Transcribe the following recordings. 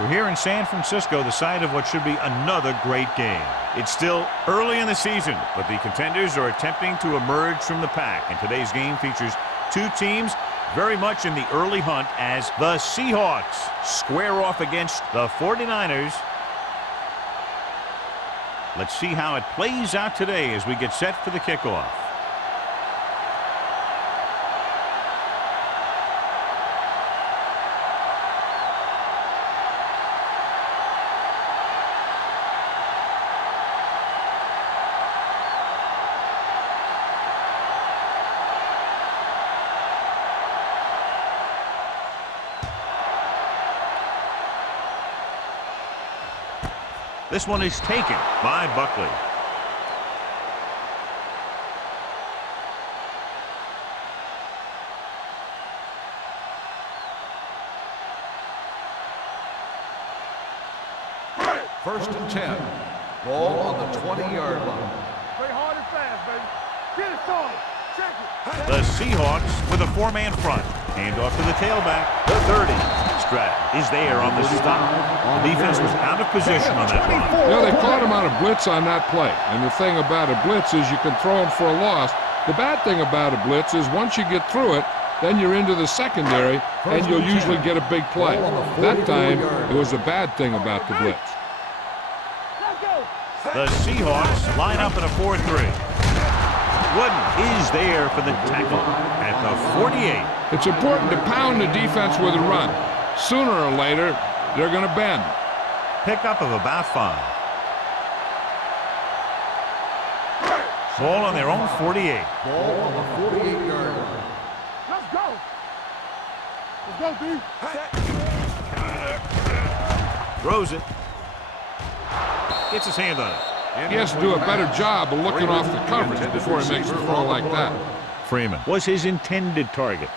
We're here in San Francisco, the site of what should be another great game. It's still early in the season, but the contenders are attempting to emerge from the pack. And today's game features two teams very much in the early hunt as the Seahawks square off against the 49ers. Let's see how it plays out today as we get set for the kickoff. This one is taken by Buckley. First and 10. Ball on the 20-yard line. Play hard and fast, baby. Get it started. Check it. The Seahawks with a four-man front. Hand off to the tailback. The 30. Stratton is there on the stop. The defense was out of position on that run. Yeah, they caught him on a blitz on that play. And the thing about a blitz is you can throw him for a loss. The bad thing about a blitz is once you get through it, then you're into the secondary, and you'll usually get a big play. That time, it was a bad thing about the blitz. The Seahawks line up in a 4-3. Wooden is there for the tackle at the 48. It's important to pound the defense with a run. Sooner or later, they're going to bend. Pickup of about 5. Ball on their own 48. Ball on the 48-yard line. Let's go. Let's go, D. Throws it. Gets his hand on it. He has to do a better job of looking off the coverage before he makes a throw like that. Freeman was his intended target.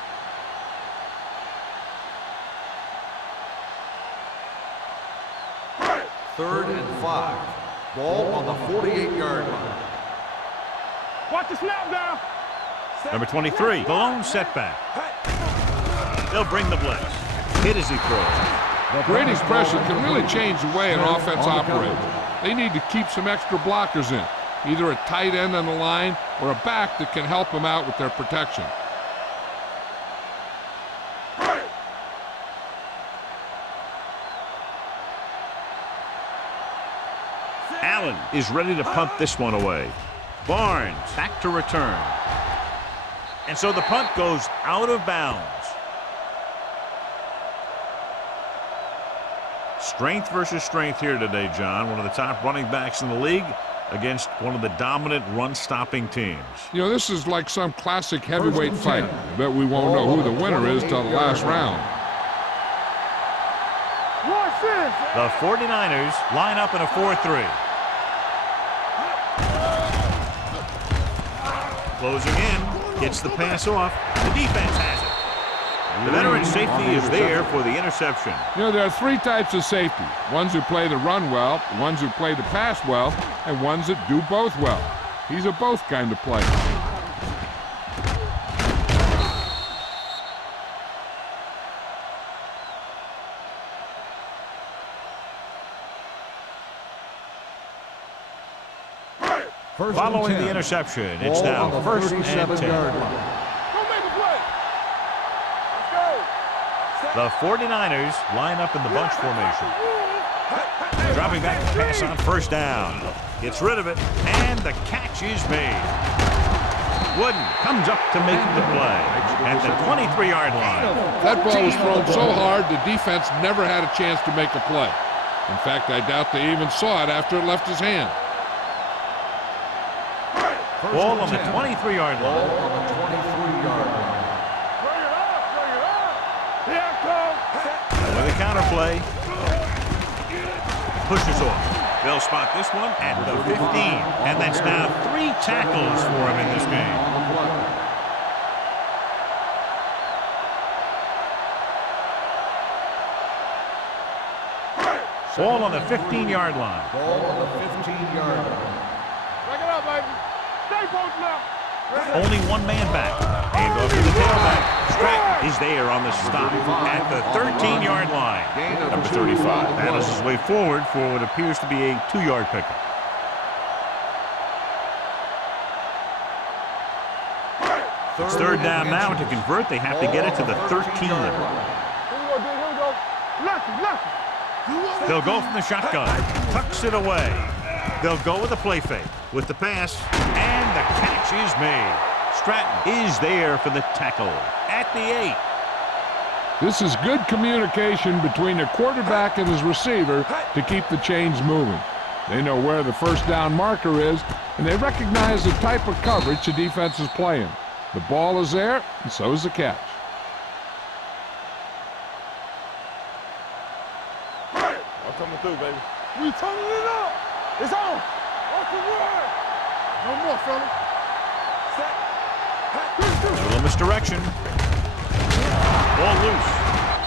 Third and 5. Ball on the 48-yard line. Watch the snap down. Number 23, the lone setback. They'll bring the blitz. Hit as he throws. Brady's pressure can really change the way an offense operates. They need to keep some extra blockers in, either a tight end on the line or a back that can help them out with their protection. Allen is ready to punt this one away. Barnes back to return. And so the punt goes out of bounds. Strength versus strength here today, John. One of the top running backs in the league against one of the dominant run-stopping teams. You know, this is like some classic heavyweight fight. I bet we won't know who the winner is till the last round. Watch this. The 49ers line up in a 4-3. Closing in, gets the pass off. The defense has it. The veteran safety is there for the interception. You know, there are 3 types of safety. Ones who play the run well, ones who play the pass well, and ones that do both well. He's a both kind of player. Following the interception, it's now first and 10. The 49ers line up in the bunch formation. Dropping back to pass on first down. Gets rid of it, and the catch is made. Wooden comes up to make the play at the 23-yard line. That ball was thrown so hard, the defense never had a chance to make a play. In fact, I doubt they even saw it after it left his hand. Ball on the 23-yard line. Ball on the 23-yard line. With a counter play. Pushes off. They'll spot this one at the 15. And that's now 3 tackles for him in this game. Ball on the 15-yard line. Ball on the 15-yard line. Break it up, baby. Stay posted up. Only one man back. Hand off to the tailback. Stratton is there on the stop at the 13-yard line. Number 35 battles his way forward for what appears to be a 2-yard pickup. It's third down now. To convert, they have to get it to the 13. They'll go from the shotgun. Tucks it away. They'll go with a play fake. With the pass, and the catch is made. Stratton is there for the tackle at the 8. This is good communication between the quarterback and his receiver to keep the chains moving. They know where the first down marker is, and they recognize the type of coverage the defense is playing. The ball is there, and so is the catch. I'm coming through, baby. We turning it up. It's on. What's the word? No more, fella. A little misdirection. Ball loose.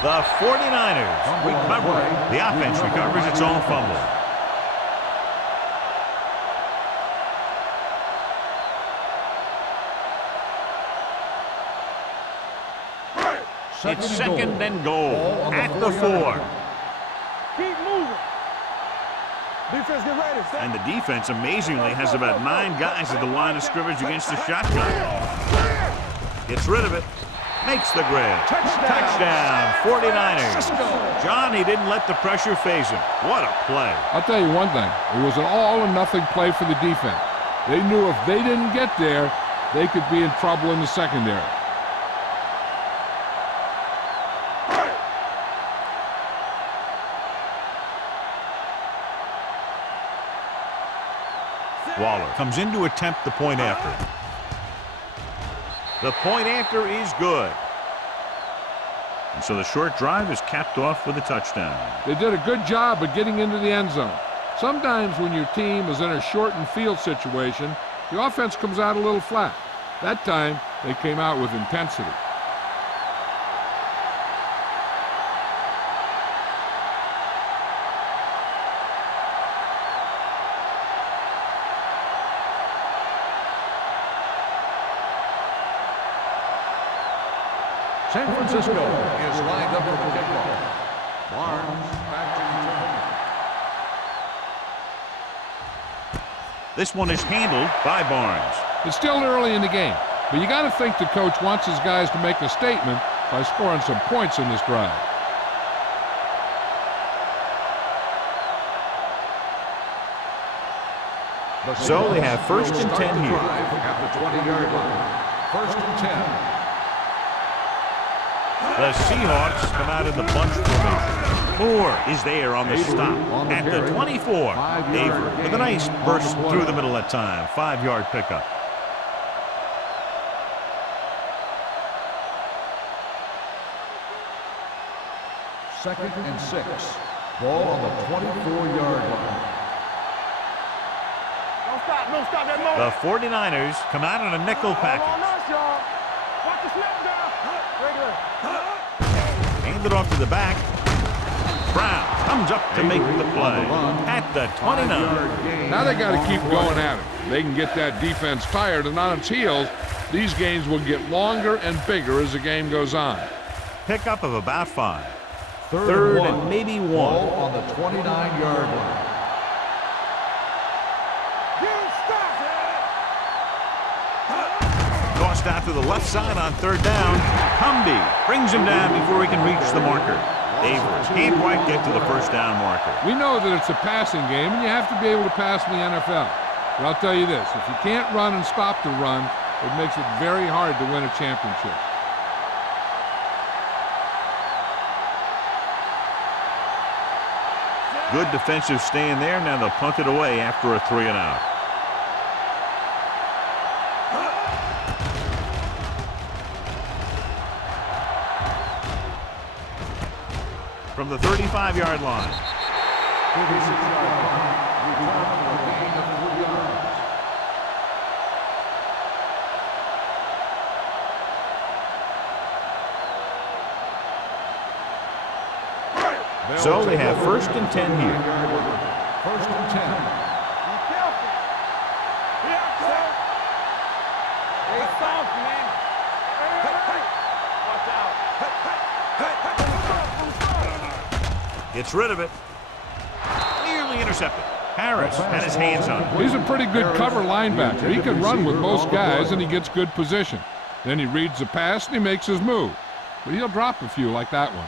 The 49ers recover. The offense recovers its own fumble. It's second and goal at the 4. Keep moving. Defense, get ready. And the defense, amazingly, has about 9 guys at the line of scrimmage against the shotgun. Gets rid of it. Makes the grab. Touchdown, 49ers. John, he didn't let the pressure phase him. What a play. I'll tell you one thing. It was an all-or-nothing play for the defense. They knew if they didn't get there, they could be in trouble in the secondary. Waller comes in to attempt the point after. The point after is good. And so the short drive is capped off with a touchdown. They did a good job of getting into the end zone. Sometimes when your team is in a shortened field situation, the offense comes out a little flat. That time, they came out with intensity. San Francisco is lined up for the kickoff. Barnes back to return. This one is handled by Barnes. It's still early in the game, but you got to think the coach wants his guys to make a statement by scoring some points in this drive. So they have first and 10 here. At the 20-yard line. First and 10. The Seahawks come out in the bunch formation. Moore is there on the stop at the 24. Avery with a nice burst through the middle that time. 5-yard pickup. Second and 6. Ball on the 24-yard line. Don't stop that moment. The 49ers come out in a nickel package. Watch the snap down. Regular. Hand it off to the back. Brown comes up to make the play at the 29. Now they got to keep going at it. They can get that defense tired and on its heels. These games will get longer and bigger as the game goes on. Pickup of about 5. Third and maybe 1. Ball on the 29-yard line. Tossed out to the left side on third down. Cumby brings him down before he can reach the marker. Avery can't quite get to the first down marker. We know that it's a passing game, and you have to be able to pass in the NFL. But I'll tell you this, if you can't run and stop the run, it makes it very hard to win a championship. Good defensive stand there. Now they'll punt it away after a 3-and-out. From the 35-yard line. 36-yard line. Return for a gain of 3 yards. So they have first and 10 here. First and 10. Be careful. Be out. Hey, soft, man. Hey. Watch out. Gets rid of it. Nearly intercepted. Harris had his hands on it. He's a pretty good cover linebacker. He can run with most guys, and he gets good position. Then he reads the pass, and he makes his move. But he'll drop a few like that one.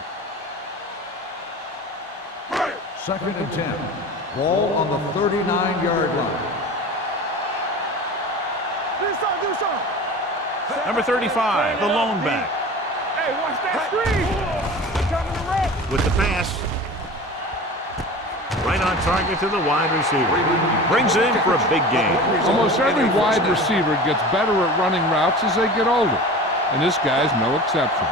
2nd and 10. Ball on the 39-yard line. Do something. Number 35, the lone back. Hey, watch that screen. Coming to rest. With the pass. Right on target to the wide receiver. He brings it in for a big gain. Almost every wide receiver gets better at running routes as they get older. And this guy's no exception.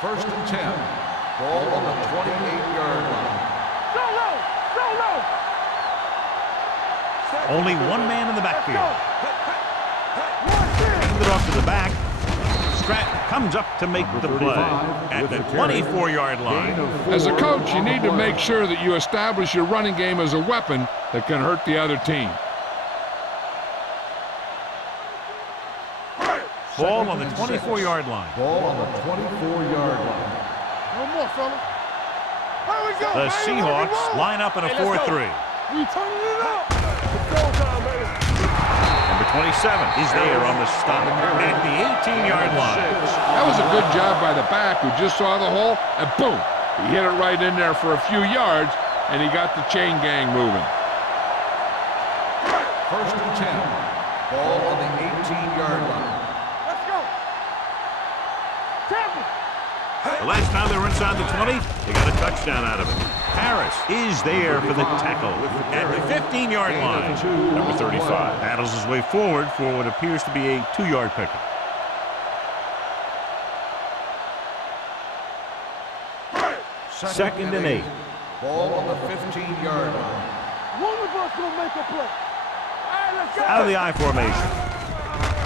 First and 10. Ball on the 28-yard line. Go low. Go low. Only one man in the backfield. Hands it off to the back. Stratton comes up to make the play at the 24-yard line. As a coach, you need to make sure that you establish your running game as a weapon that can hurt the other team. Ball on the 24-yard line. Ball on the 24-yard line. No more, fellas. Here we go, The baby. Seahawks line up in a 4-3. We turning it up. It's go time, baby. Number 27 is there on the stop at the 18-yard line. That was a good job by the back who just saw the hole, and boom, he hit it right in there for a few yards, and he got the chain gang moving. First and 10. Ball on the 18-yard line. Let's go. Tackle. The last time they were inside the 20, they got a touchdown out of it. Harris is there for the tackle at the 15-yard line. Number 35 battles his way forward for what appears to be a 2-yard pickup. Second and 8. Ball on the 15-yard line. One of us will make a play. All right, let's go. Out of the I formation.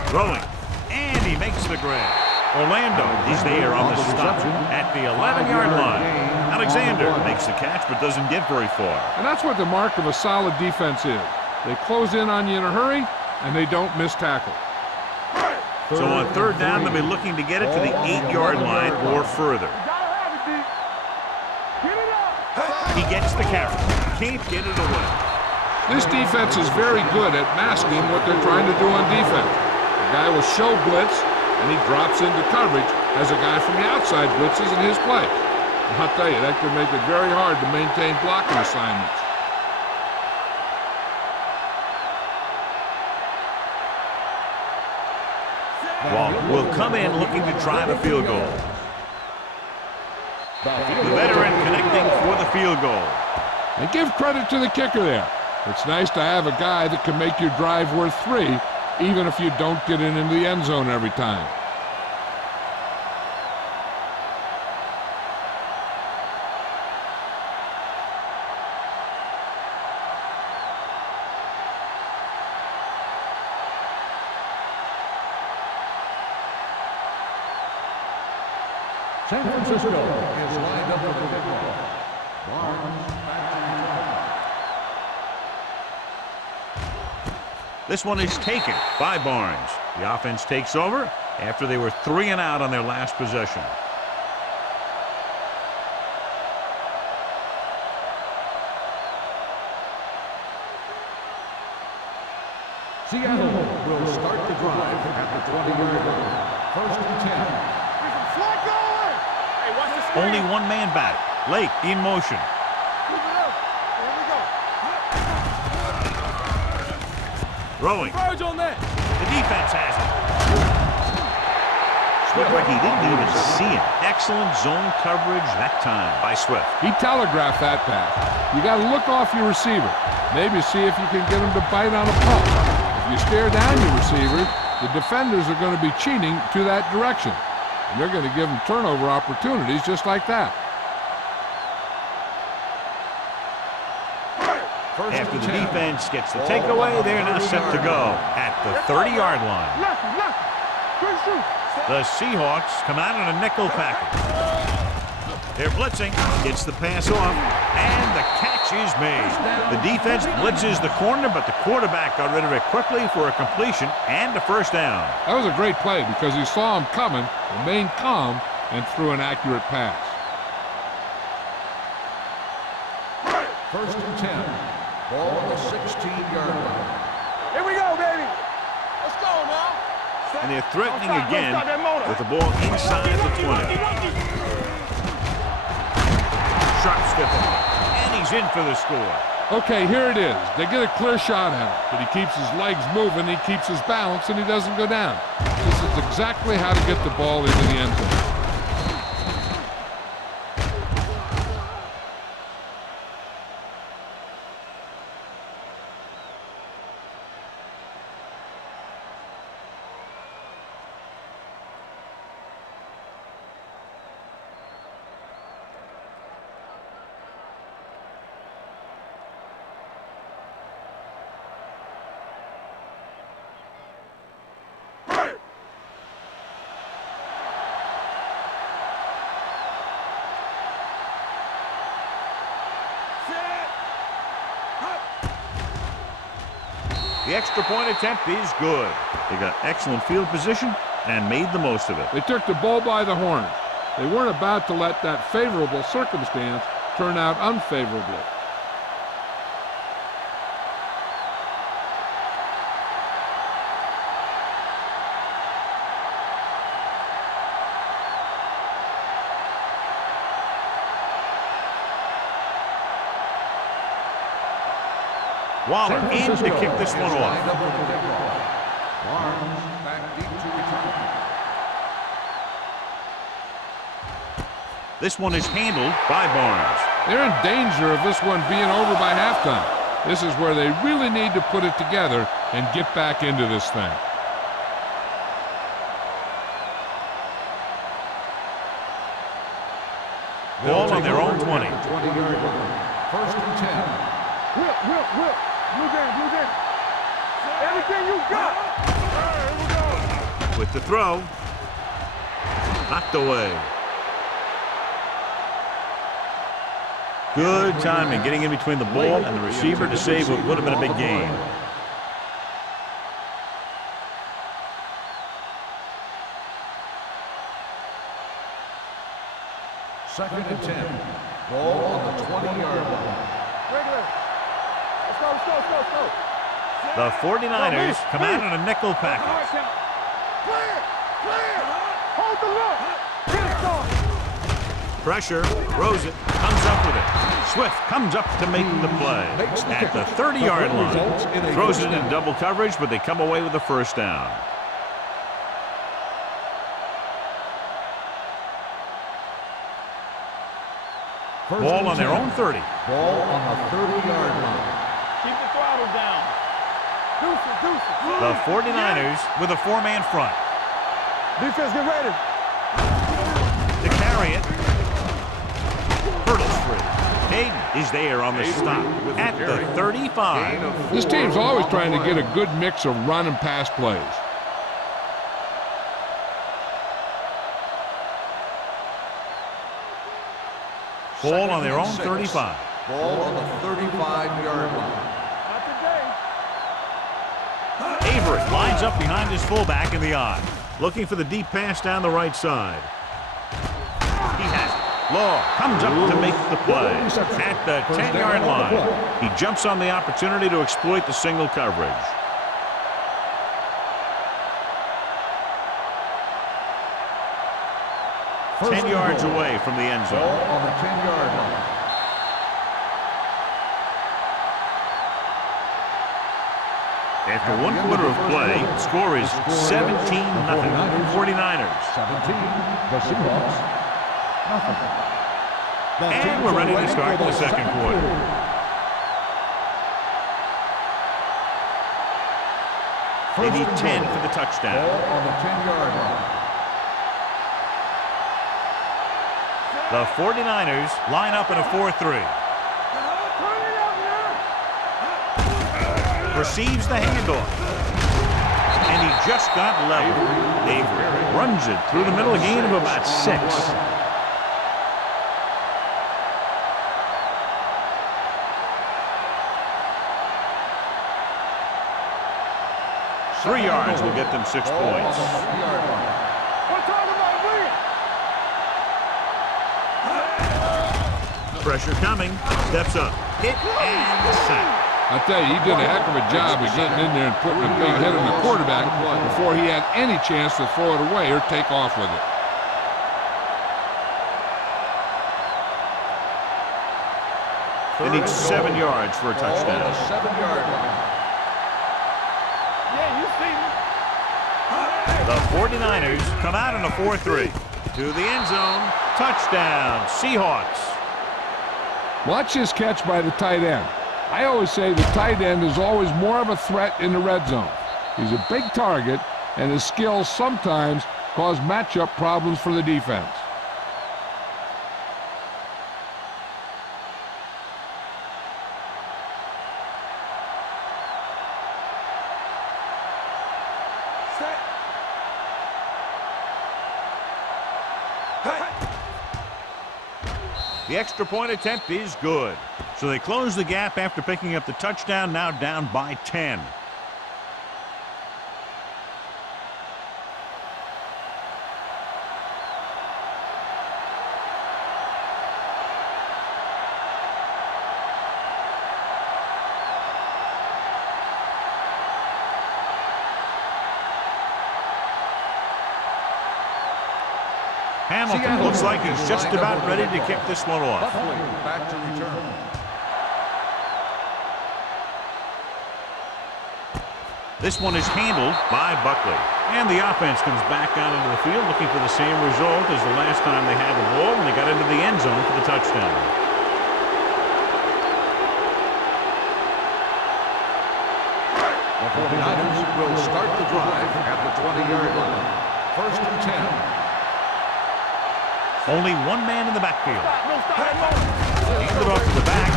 Throwing. And he makes the grab. Orlando is there on the stop at the 11-yard line. Alexander makes the catch but doesn't get very far. And that's what the mark of a solid defense is. They close in on you in a hurry, and they don't miss tackle. So on third down, they'll be looking to get it to the 8-yard line or further. Gotta have it, D. Get it up. He gets the carry. Can't get it away. This defense is very good at masking what they're trying to do on defense. The guy will show blitz, and he drops into coverage as a guy from the outside blitzes in his play. I'll tell you, that could make it very hard to maintain blocking assignments. Waller will come in looking to drive a field goal. The veteran connecting for the field goal. And give credit to the kicker there. It's nice to have a guy that can make your drive worth 3, even if you don't get it into the end zone every time. San Francisco is lined up with the football. Barnes back to return. This one is taken by Barnes. The offense takes over after they were 3 and out on their last possession. Seattle will start the drive at the 20-yard line. First and 10. Flag going. Hey, watch the screen. Only one man back. Lake in motion. Keep it up. Here we go. Throwing. Verge on that. The defense has it. Looked like he didn't even see it. Excellent zone coverage that time by Swift. He telegraphed that pass. You got to look off your receiver. Maybe see if you can get him to bite on a pump. If you stare down your receiver, the defenders are going to be cheating to that direction. And they're going to give them turnover opportunities just like that. After the defense gets the takeaway, they're now set to go at the 30-yard line. Good shoot. The Seahawks come out in a nickel package. They're blitzing, gets the pass off, and the catch is made. The defense blitzes the corner, but the quarterback got rid of it quickly for a completion and a first down. That was a great play because he saw him coming, remained calm, and threw an accurate pass. First and 10. Ball on the 16-yard line. Here we go, baby. Let's go now. And they're threatening again with the ball inside the 20. Sharp step on, and he's in for the score. Okay, here it is. They get a clear shot at him, but he keeps his legs moving, he keeps his balance, and he doesn't go down. This is exactly how to get the ball into the end zone. The extra point attempt is good. They got excellent field position and made the most of it. They took the bull by the horns. They weren't about to let that favorable circumstance turn out unfavorably. Waller in to kick this one off. Barnes back deep to return. This one is handled by Barnes. They're in danger of this one being over by halftime. This is where they really need to put it together and get back into this thing. Ball on their own 20. 20-yard line. First and 10. Whip. Blue game. Everything you got. Here we go. With the throw. Knocked away. Good timing, getting in between the ball and the receiver to save what would have been a big gain. Second and 10. Ball on the 20-yard line. Regular. Let's go. The 49ers come out in a nickel package. Clear. Hold the look. Get it going. Pressure, throws it, comes up with it. Swift comes up to make the play at the 30-yard line. Throws it in double coverage, but they come away with the first down. Ball on their own 30. Ball on the 30-yard line. Keep the throttle down. Deuces. The 49ers with a four-man front. Defense, get ready. To carry it. Hurdles free. Hayden is there on the stop at the 35. This team's always trying to get a good mix of run and pass plays. Ball on their own 35. Ball on the 35-yard line. Not today. Avery lines up behind his fullback in the I. Looking for the deep pass down the right side. He has it. Law comes up to make the play at the 10-yard line. He jumps on the opportunity to exploit the single coverage. First 10 yards away from the end zone. Ball on the 10-yard line. After one quarter of play, the score is 17-0. 49ers. 17. The Seahawks. Nothing. And we're ready to start the second quarter. They need 10 for the touchdown. Ball on the 10-yard line. The 49ers line up in a 4-3. Receives the handoff. And he just got level. Avery runs it through the middle, a gain of about 6. 3 yards will get them 6 points. Pressure coming. Steps up. Hit and sack. I tell you, he did a heck of a job of getting in there and putting a big hit on the quarterback before he had any chance to throw it away or take off with it. They need 7 yards for a touchdown. Ball on the 7-yard line. The 49ers come out in a 4-3. To the end zone. Touchdown, Seahawks. Watch this catch by the tight end. I always say the tight end is always more of a threat in the red zone. He's a big target, and his skills sometimes cause matchup problems for the defense. The extra point attempt is good. So they close the gap after picking up the touchdown, now down by 10. Hamilton looks like he's just about ready to kick this one off. Back to return. This one is handled by Buckley. And the offense comes back out into the field looking for the same result as the last time they had the ball when they got into the end zone for the touchdown. The 49ers will start the drive at the 20-yard line. 1st and 10. Only one man in the backfield. Handed off to the back.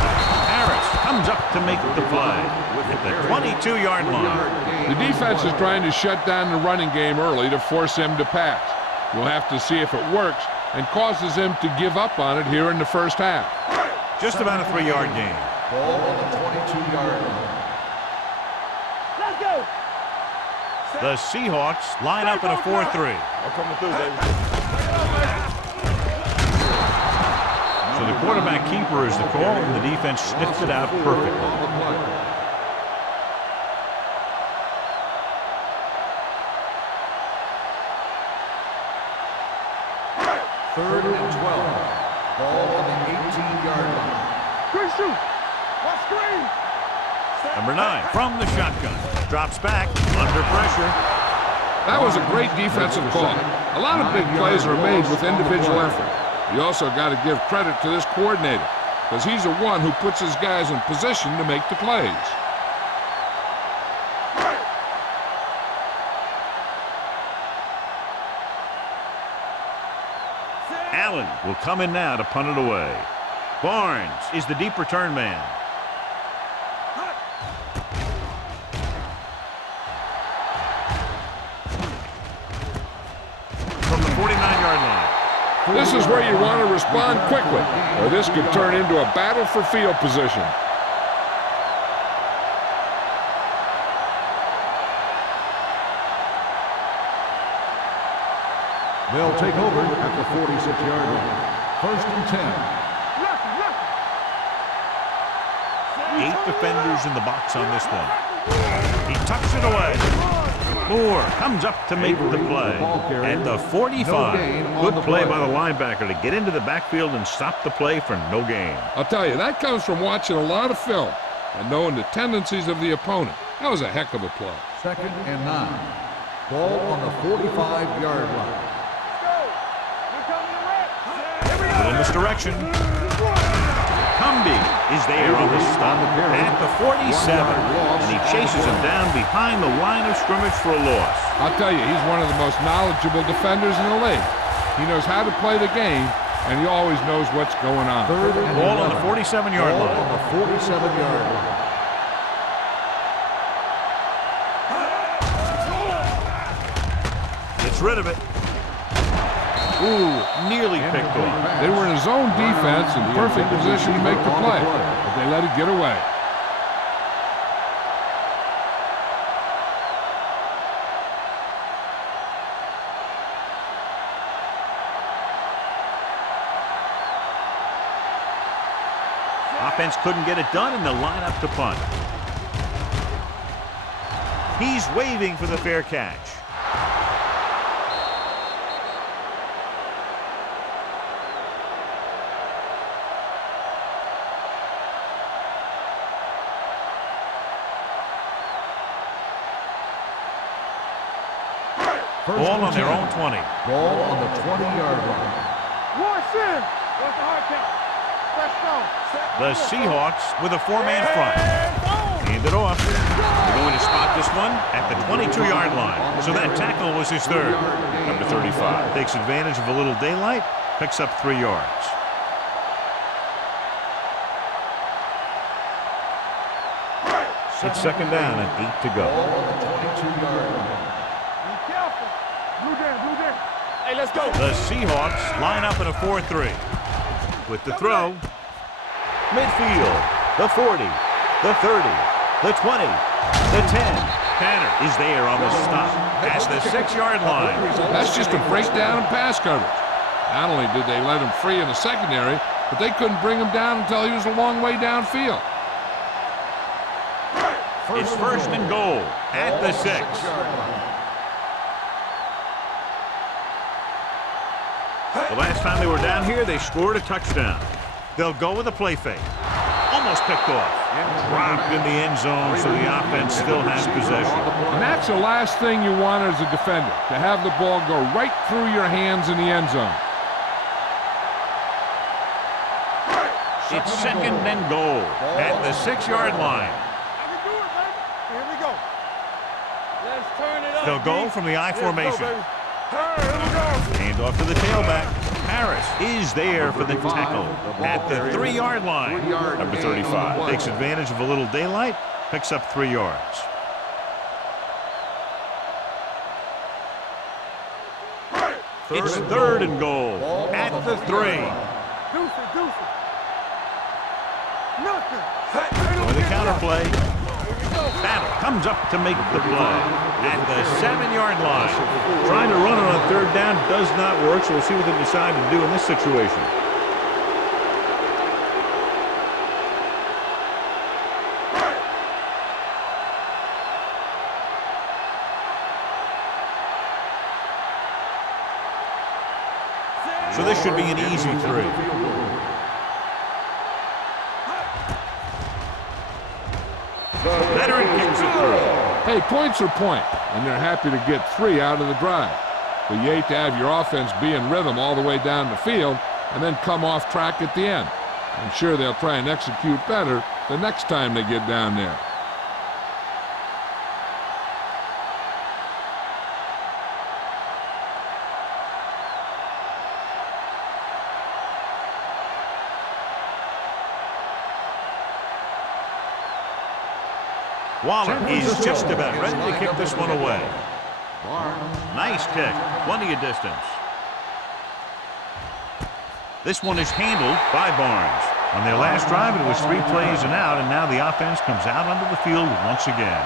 Harris comes up to make the play at the 22-yard line. The defense is trying to shut down the running game early to force him to pass. We'll have to see if it works and causes him to give up on it here in the first half. Just about a 3-yard gain. Ball on the 22-yard line. Let's go. The Seahawks line up in a 4-3. I'm coming through, baby. So the quarterback keeper is the call, and the defense sniffed it out perfectly. 3rd and 12. Ball on the 18-yard line. Good shoot. What screen? Number 9 from the shotgun. Drops back under pressure. That was a great defensive call. A lot of big plays are made with individual effort. You also got to give credit to this coordinator, because he's the one who puts his guys in position to make the plays. Allen will come in now to punt it away. Barnes is the deep return man. From the 49-yard line. This is where you want to respond quickly, or this could turn into a battle for field position. They'll take over at the 46-yard line. 1st and 8 10. defenders in the box on this one. He tucks it away. Moore comes up to make the play at the 45. Good play by the linebacker to get into the backfield and stop the play for no gain. I'll tell you, that comes from watching a lot of film and knowing the tendencies of the opponent. That was a heck of a play. 2nd and 9. Ball on the 45-yard line. In this direction. Cumby is there on the stop at the 47, and he chases him down behind the line of scrimmage for a loss. I'll tell you, he's one of the most knowledgeable defenders in the league. He knows how to play the game, and he always knows what's going on. 3rd and Ball on the 11. 47-yard Ball line. on the 47-yard line. Gets rid of it. Ooh, nearly picked off. They were in a zone defense in perfect position to make the play, but they let it get away. Offense couldn't get it done, and they'll line up to punt. He's waving for the fair catch. Ball on their own 20. Ball on the 20-yard line. What's in? What's the hard count? The Seahawks with a four-man front. Hand it off. They're going to spot this one at the 22-yard line. So that tackle was his third. Number 35 takes advantage of a little daylight, picks up 3 yards. It's second down and 8 to go. Ball on the 22-yard line. Be careful. Blue down. Hey, let's go. The Seahawks line up in a 4-3. With the throw, midfield, the 40, the 30, the 20, the 10. Tanner is there on the stop at the 6-yard line. That's just a breakdown in pass coverage. Not only did they let him free in the secondary, but they couldn't bring him down until he was a long way downfield. It's first and goal at the 6. The last time they were down here, they scored a touchdown. They'll go with a play fake. Almost picked off. Dropped in the end zone, so the offense still has possession. And that's the last thing you want as a defender, to have the ball go right through your hands in the end zone. It's second and goal at the 6-yard line. I can do it, baby. Here we go. Let's turn it up. They'll go from the I formation. Hey, here we go. Hand off to the tailback. Harris is there for the tackle at the 3-yard line. Number 35 takes advantage of a little daylight, picks up 3 yards. It's third and goal at the 3. Deuce. Nothing. With a counterplay. Battle comes up to make the play at the 7-yard line. Trying to run it on third down does not work, so we'll see what they decide to do in this situation. So this should be an easy 3. Veteran kicks it through. Hey, points are point, and they're happy to get 3 out of the drive. But you hate to have your offense be in rhythm all the way down the field and then come off track at the end. I'm sure they'll try and execute better the next time they get down there. Waller is just about ready to kick this one away. Nice kick, plenty of distance. This one is handled by Barnes. On their last drive, it was 3 plays and out, and now the offense comes out onto the field once again.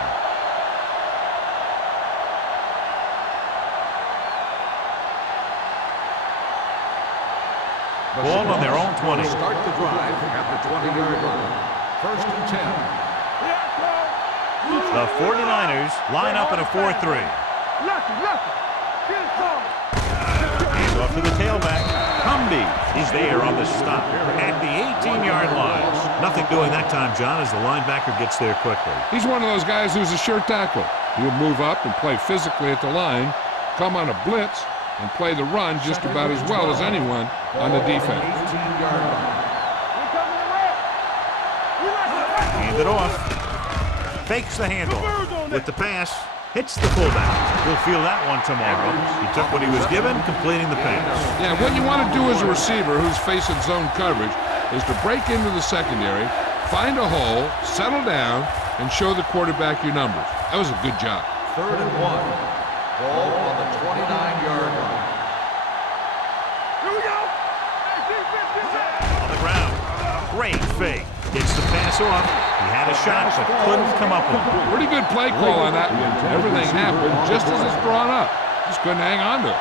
Ball on their own 20. Start the drive at the 20-yard line. First and 10. The 49ers line up in a 4-3. Hands off to the tailback. Cumby is there on the stop at the 18-yard line. Nothing doing that time, John, as the linebacker gets there quickly. He's one of those guys who's a sure tackle. He'll move up and play physically at the line, come on a blitz, and play the run just about as well as anyone on the defense. 18-yard line. Hand it off. Fakes the handle. With the pass, hits the fullback. We'll feel that one tomorrow. He took what he was given, completing the pass. Yeah, what you want to do as a receiver who's facing zone coverage is to break into the secondary, find a hole, settle down, and show the quarterback your numbers. That was a good job. Third and 1. Ball on the 29-yard line. Here we go. On the ground. Great fake. Gets the pass off. He had a shot, but couldn't come up with it. Pretty good play call on that one. Everything happened just as it's drawn up. Just couldn't hang on to it.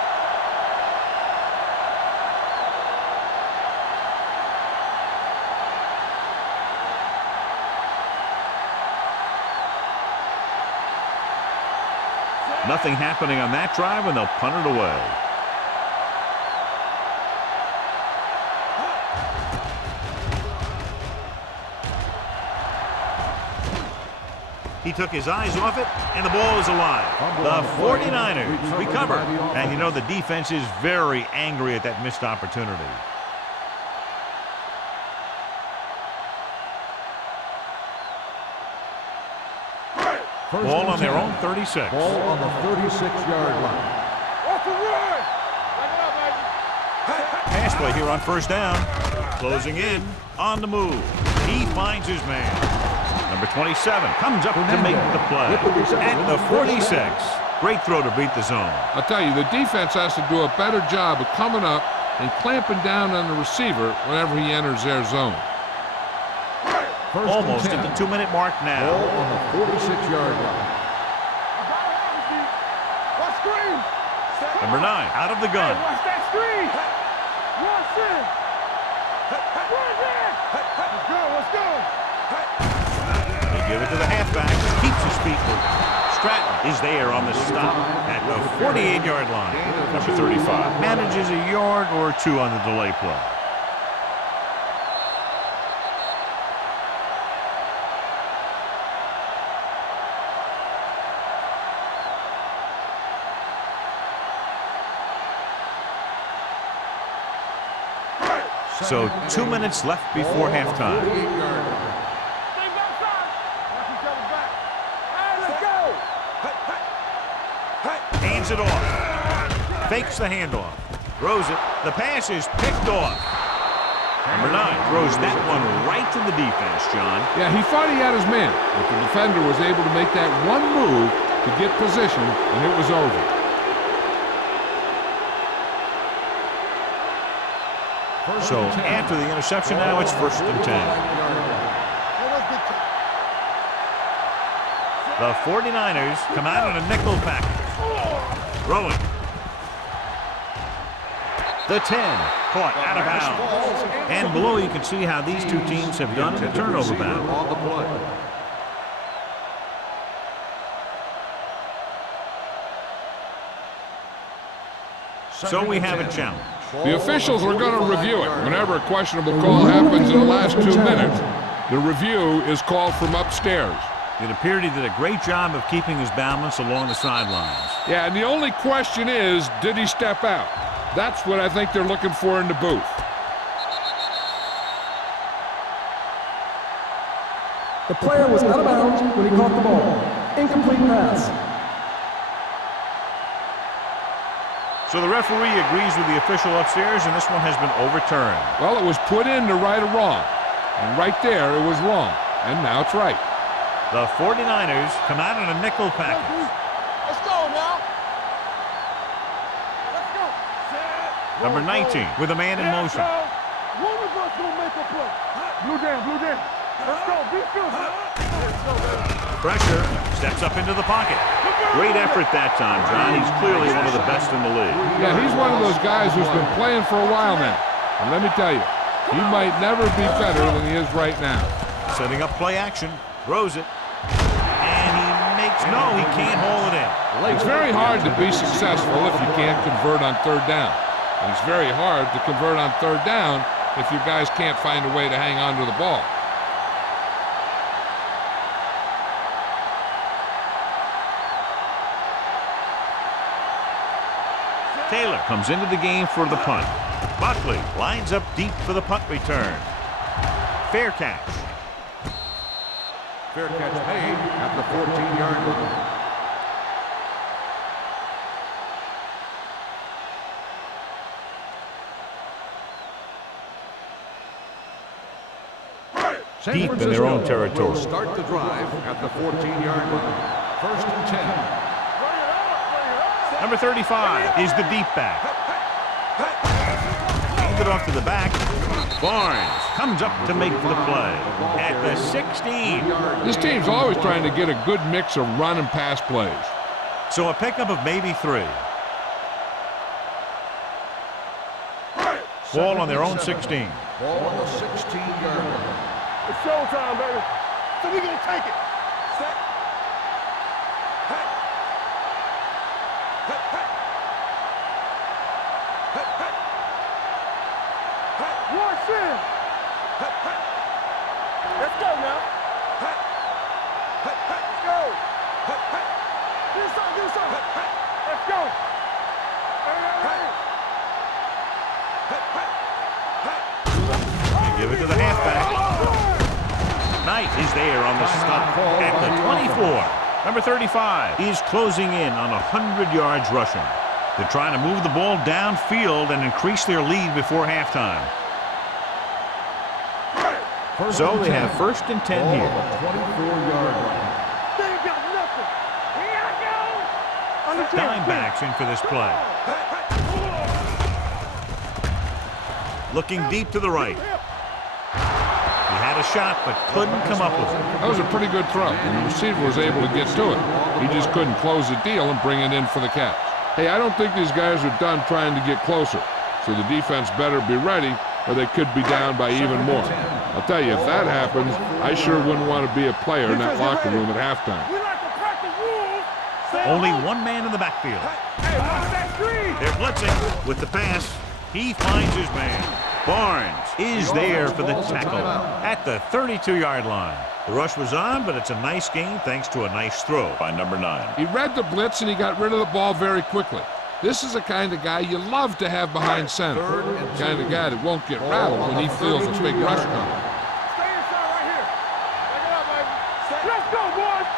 Nothing happening on that drive, and they'll punt it away. He took his eyes off it, and the ball is alive. The 49ers recover. And you know the defense is very angry at that missed opportunity. Ball on their own 36. Ball on the 36-yard line. Off the run! Pass play here on first down. Closing in, on the move. He finds his man. Number 27 comes up to make the play. At the 46. Great throw to beat the zone. I'll tell you, the defense has to do a better job of coming up and clamping down on the receiver whenever he enters their zone. Almost at the 2-minute mark now. Ball on the 46-yard line. Number 9 out of the gun. Watch that screen! Watch it! Let's go! They give it to the halfback. Keeps his feet moving. Stratton is there on the stop at the 48-yard line. Number 35 manages a yard or two on the delay play. So 2 minutes left before halftime. Hands it off. Fakes the handoff. Throws it. The pass is picked off. Number 9 throws that one right to the defense, John. Yeah, he thought he had his man, but the defender was able to make that one move to get position, and it was over. So after the interception now, it's 1st and 10. The 49ers come out in a nickel package. Throwing. The 10 caught out of bounds. And below you can see how these two teams have done in the turnover battle. So we have a challenge. The officials are going to review it. Whenever a questionable call happens in the last 2 minutes, the review is called from upstairs. It appeared he did a great job of keeping his balance along the sidelines. Yeah, and the only question is, did he step out? That's what I think they're looking for in the booth. The player was out of bounds when he caught the ball. Incomplete pass. So the referee agrees with the official upstairs, and this one has been overturned. Well, it was put in to right a wrong. And right there, it was wrong. And now it's right. The 49ers come out in a nickel package. Let's go now! Let's go! Number 19 with a man in motion. One of us will make a play. Blue down, blue down. Let's go, be good. Let's go, baby. Pressure, steps up into the pocket. Great effort that time, John. He's clearly one of the best in the league. Yeah, he's one of those guys who's been playing for a while now. And let me tell you, he might never be better than he is right now. Setting up play action, throws it, and he makes, no, he can't haul it in. It's very hard to be successful if you can't convert on 3rd down. And it's very hard to convert on 3rd down if your guys can't find a way to hang on to the ball. Taylor comes into the game for the punt. Buckley lines up deep for the punt return. Fair catch. Fair catch made at the 14-yard line. Deep in their own territory. Will start the drive at the 14-yard line. 1st and 10. Number 35 is the deep back. Handed off to the back. Barnes comes up to make the play at the 16. This team's always trying to get a good mix of run and pass plays. So a pickup of maybe 3. Ball on their own 16. Ball on the 16-yard line. It's showtime, baby. So we're going to take it. Set. back. Knight is there on the stop at the 24. Number 35 is closing in on 100 yards rushing. They're trying to move the ball downfield and increase their lead before halftime. So they have 1st and 10 here. 24-yard line. Dimebacks in for this play. Looking deep to the right. He had a shot, but couldn't come up with it. That was a pretty good throw, and the receiver was able to get to it. He just couldn't close the deal and bring it in for the catch. Hey, I don't think these guys are done trying to get closer, so the defense better be ready, or they could be down by even more. I'll tell you, if that happens, I sure wouldn't want to be a player in that locker room at halftime. Only one man in the backfield. They're blitzing with the pass. He finds his man. Barnes is there for the tackle at the 32-yard line. The rush was on, but it's a nice gain thanks to a nice throw by number 9. He read the blitz and he got rid of the ball very quickly. This is the kind of guy you love to have behind center. The kind of guy that won't get rattled when he feels a big rush coming. Stay inside right here. Back it up, baby. Let's go, boys.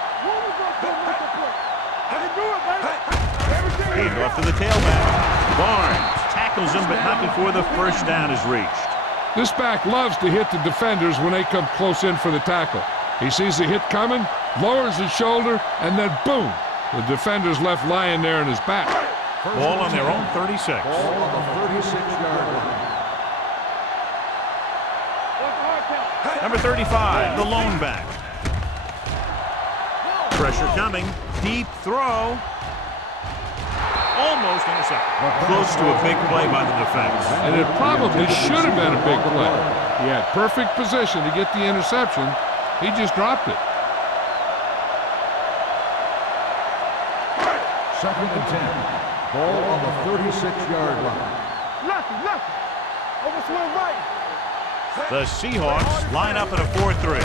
I can do it, baby. Everything. Hand off to the tailback. Barnes tackles him, but not before the 1st down is reached. This back loves to hit the defenders when they come close in for the tackle. He sees the hit coming, lowers his shoulder, and then boom, the defender's left lying there in his back. Ball on their own 36. Ball on the 36-yard line. Number 35, the lone back. Pressure coming. Deep throw. Almost intercepted. Close to a big play by the defense. And it probably should have been a big play. He had perfect position to get the interception. He just dropped it. 2nd and 10. Ball on the 36-yard line. Lucky. Overswing right. The Seahawks line up in a 4-3.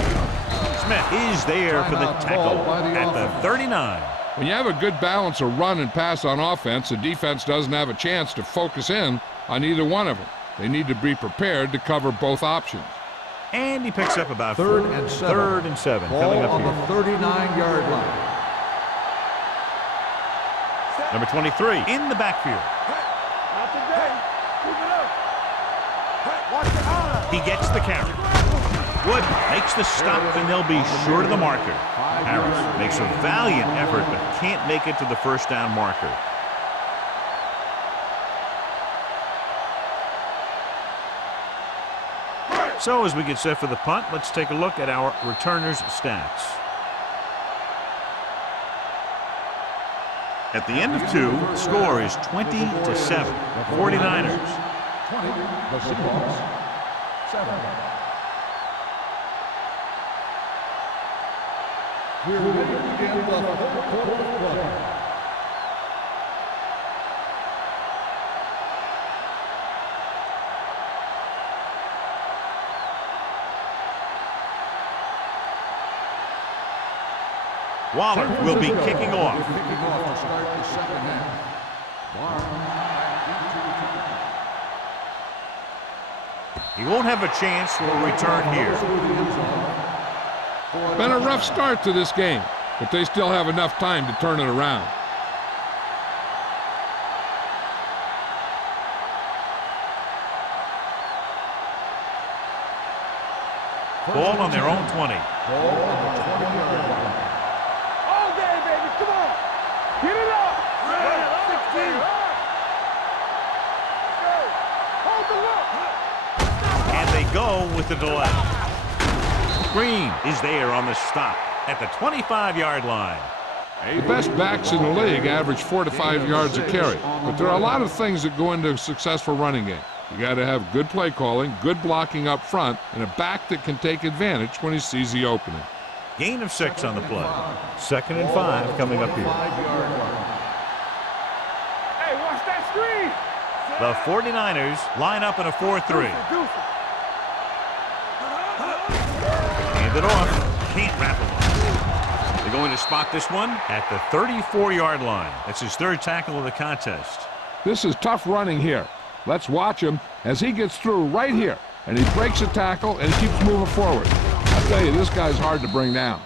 Smith is there for the tackle at the 39. When you have a good balance of run and pass on offense, the defense doesn't have a chance to focus in on either one of them. They need to be prepared to cover both options. And he picks up about 3rd and 7. 3rd and 7 Ball coming up on here. the 39-yard line. Number 23 in the backfield. Not today. Keep it up. Watch the eye. He gets the carry. Wood makes the stop, and they'll be short of the marker. Harris makes a valiant effort, but can't make it to the 1st down marker. So as we get set for the punt, let's take a look at our returners' stats. At the end of 2, the score is 20-7. 49ers. 20, the Seahawks. 7. We're ready to begin the 4th quarter of play. Waller will be kicking off. Kicking off to start the 2nd half. He won't have a chance for a return here. Been a rough start to this game, but they still have enough time to turn it around. Ball on their own 20. Ball on the 20-yard line. All day, baby. Come on. Get it up. 16. Hold the look. And they go with the delay. Green is there on the stop at the 25-yard line. The best backs in the league average 4 to 5 yards a carry, but there are a lot of things that go into a successful running game. You got to have good play calling, good blocking up front, and a back that can take advantage when he sees the opening. Gain of 6 on the play. 2nd and 5 coming up here. 5-yard line. Hey, watch that screen. The 49ers line up in a 4-3. Hand it off. Can't wrap him up. They're going to spot this one at the 34-yard line. That's his 3rd tackle of the contest. This is tough running here. Let's watch him as he gets through right here and he breaks a tackle, and he keeps moving forward. I tell you, this guy's hard to bring down.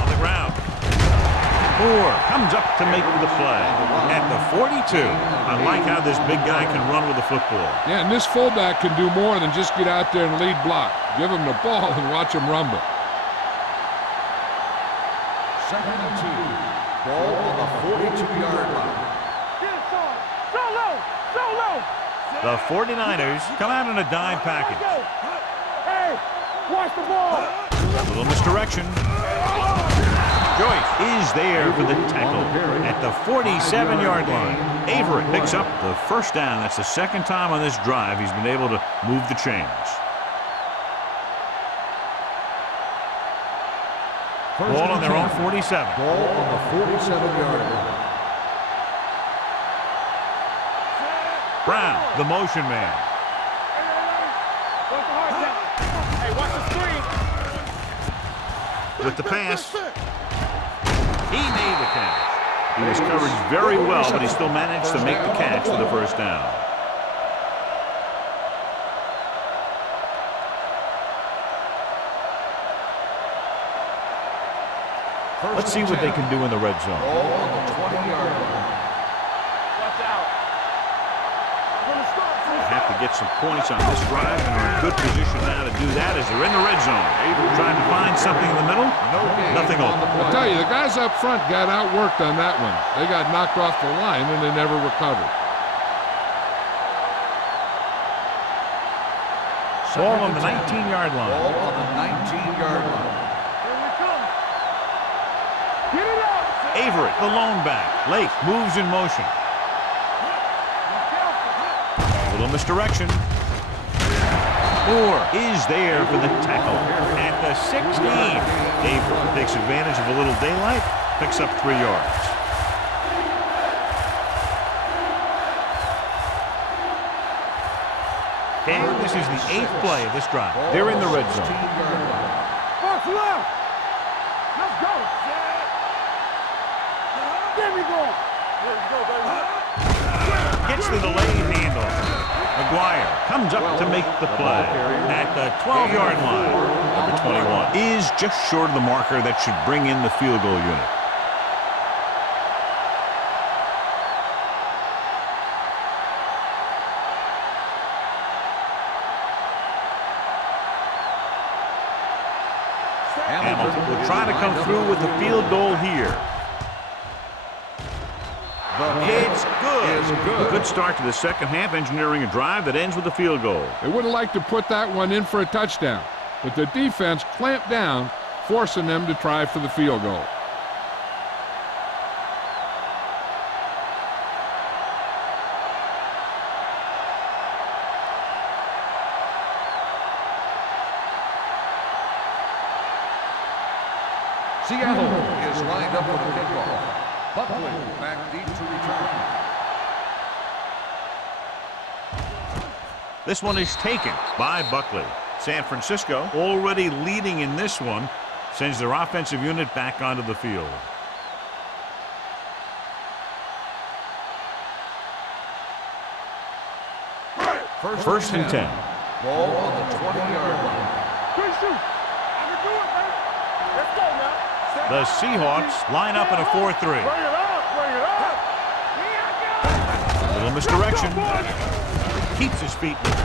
On the ground. Moore comes up to make the play. At the 42. I like how this big guy can run with the football. Yeah, and this fullback can do more than just get out there and lead block. Give him the ball and watch him rumble. 2nd and 2. Ball on the 42-yard line. The 49ers come out in a dime package. Hey, watch the ball. A little misdirection. Joyce is there for the tackle at the 47-yard line. Avery picks up the first down. That's the second time on this drive he's been able to move the chains. Ball on their own 47. Ball on the 47-yard line. Brown, the motion man. Hey, watch the screen. With the pass. He made the catch. He was covered very well, but he still managed to make the catch for the first down. Let's see what they can do in the red zone. Ball on the 20-yard line. Watch out. They have to get some points on this drive and are in good position now to do that as they're in the red zone. Trying to find something in the middle. Nothing open. I tell you, the guys up front got outworked on that one. They got knocked off the line and they never recovered. Ball on the 19-yard line. Ball on the 19-yard line. Here we come. Get it up. Avery, the lone back. Lake moves in motion. A little misdirection. Moore is there for the tackle at the 16. Avery takes advantage of a little daylight, picks up 3 yards. And this is the 8th play of this drive. They're in the red zone. Box left. Let's go. There we go. Let's go, baby. Gets the delayed handoff. McGuire comes up to make the play at the 12-yard line. Number 21 is just short of the marker that should bring in the field goal unit. Hamilton will try to come through with the field goal here. It's good. A good start to the second half, engineering a drive that ends with a field goal. They would have liked to put that one in for a touchdown, but the defense clamped down, forcing them to try for the field goal. Seattle is lined up for the kickoff. Buckley back deep to return. This one is taken by Buckley. San Francisco, already leading in this one, sends their offensive unit back onto the field. First and 10. Ball on the 20-yard line. Good shoot. I can do it, man. Let's go now. The Seahawks line up in a 4-3. Bring it up. Bring it up. A little misdirection. Keeps his feet moving.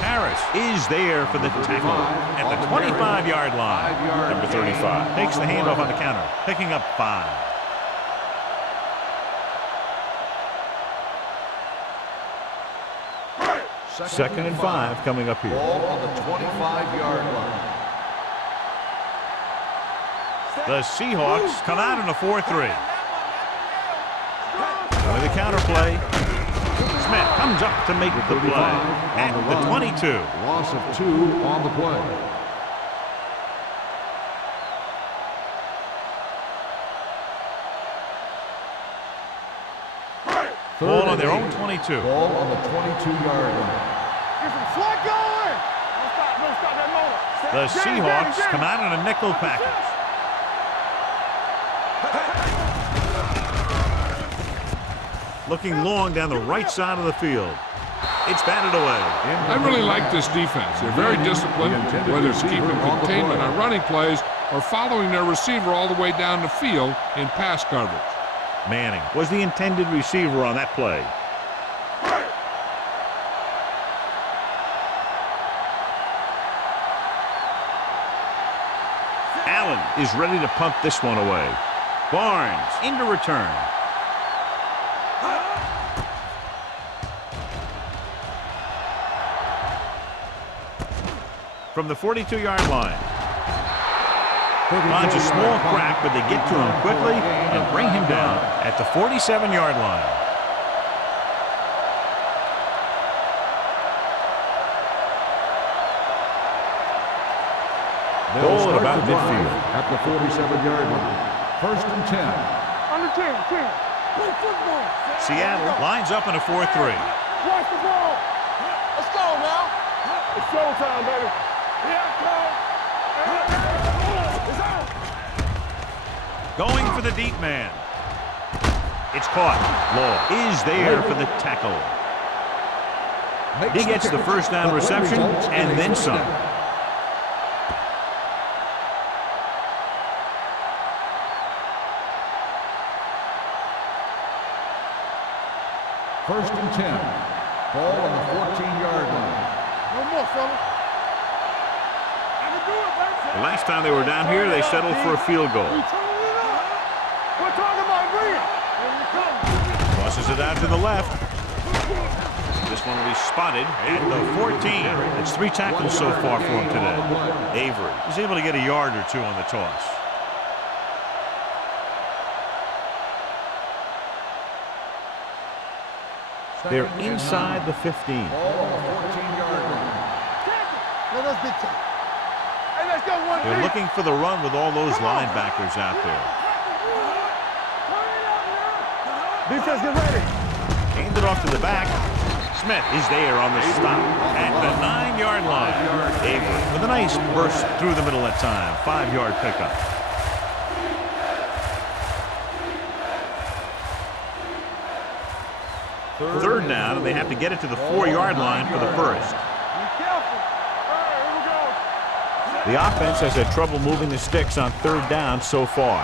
Harris is there for the tackle at the 25-yard line. Number 35 takes the handoff on the counter, picking up 5. Second and 5 coming up here. Ball on the 25-yard line. The Seahawks come out in a 4-3. With the counter play, Smith comes up to make the play at the 22. Loss of 2 on the play. Ball on their own 22. Ball on the 22-yard line. get some sweat going. Don't stop that motor. The Seahawks come out in a nickel package. Looking long down the right side of the field. It's batted away. I really like this defense. They're very disciplined, whether it's keeping containment on running plays or following their receiver all the way down the field in pass coverage. Manning was the intended receiver on that play. Allen is ready to pump this one away. Barnes into return. From the 42-yard line. Finds a small crack, but they get to him quickly and bring him down at the 47-yard line. Goal at about midfield. At the 47-yard line. First and 10. Under 10. Play football. Seattle lines up in a 4-3. Watch the ball. Let's go now. It's showtime, baby. Here I come. It's out. Going for the deep man. It's caught. Law is there for the tackle. He gets the first down reception and then some. First and 10. Ball on the 14-yard line. No more, fellas. I can do it, baby. The last time they were down here, they settled for a field goal. We turning it up. We're talking about bring it. Here we come. Tosses it out to the left. This one will be spotted at the 14. That's 3 tackles so far for him today. Avery is able to get a yard or two on the toss. They're inside the 15. Ball on the 14-yard line. Let us get tight. Hey, let's go one. They're looking for the run with all those linebackers out there. Defense, get ready. Hand it off to the back. Smith is there on the stop at the 9-yard line. Avery with a nice burst through the middle that time. 5-yard pickup. Third down, and they have to get it to the 4-yard line for the first. Be careful. All right, here we go. The offense has had trouble moving the sticks on third down so far.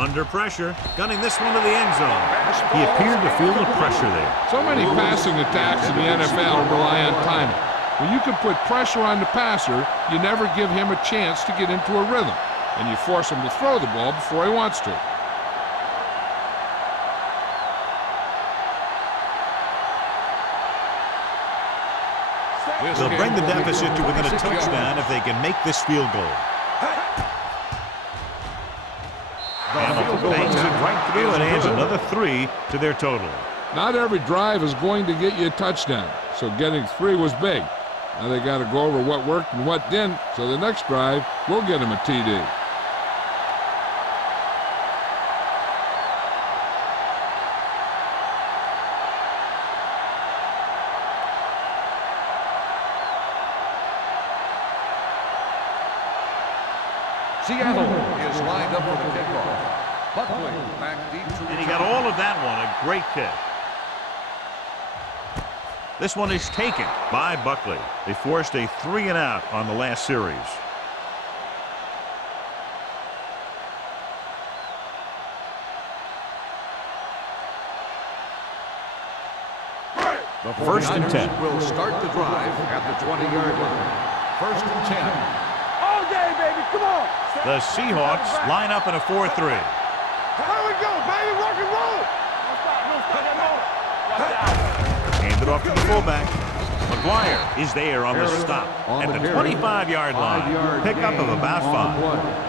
Under pressure, gunning this one to the end zone. He appeared to feel the pressure there. So many passing attacks in the NFL rely on timing. When you can put pressure on the passer, you never give him a chance to get into a rhythm, and you force him to throw the ball before he wants to. They'll bring the deficit to within a touchdown if they can make this field goal. Hamilton bangs it right through and adds another 3 to their total. Not every drive is going to get you a touchdown, so getting 3 was big. Now they got to go over what worked and what didn't, so the next drive will get him a TD. Seattle is lined up for the kickoff. Buckley back deep to And he got all of that one, a great kick. This one is taken by Buckley. They forced a 3-and-out on the last series. The First and 10. will start the drive at the 20-yard line. First and 10. All day, baby. Come on. The Seahawks line up in a 4-3. Here we go, baby. Rock and roll. Don't stop that motor. Watch out. Hand it off to the fullback. McGuire is there on the stop at the 25-yard line. Pickup of about 5.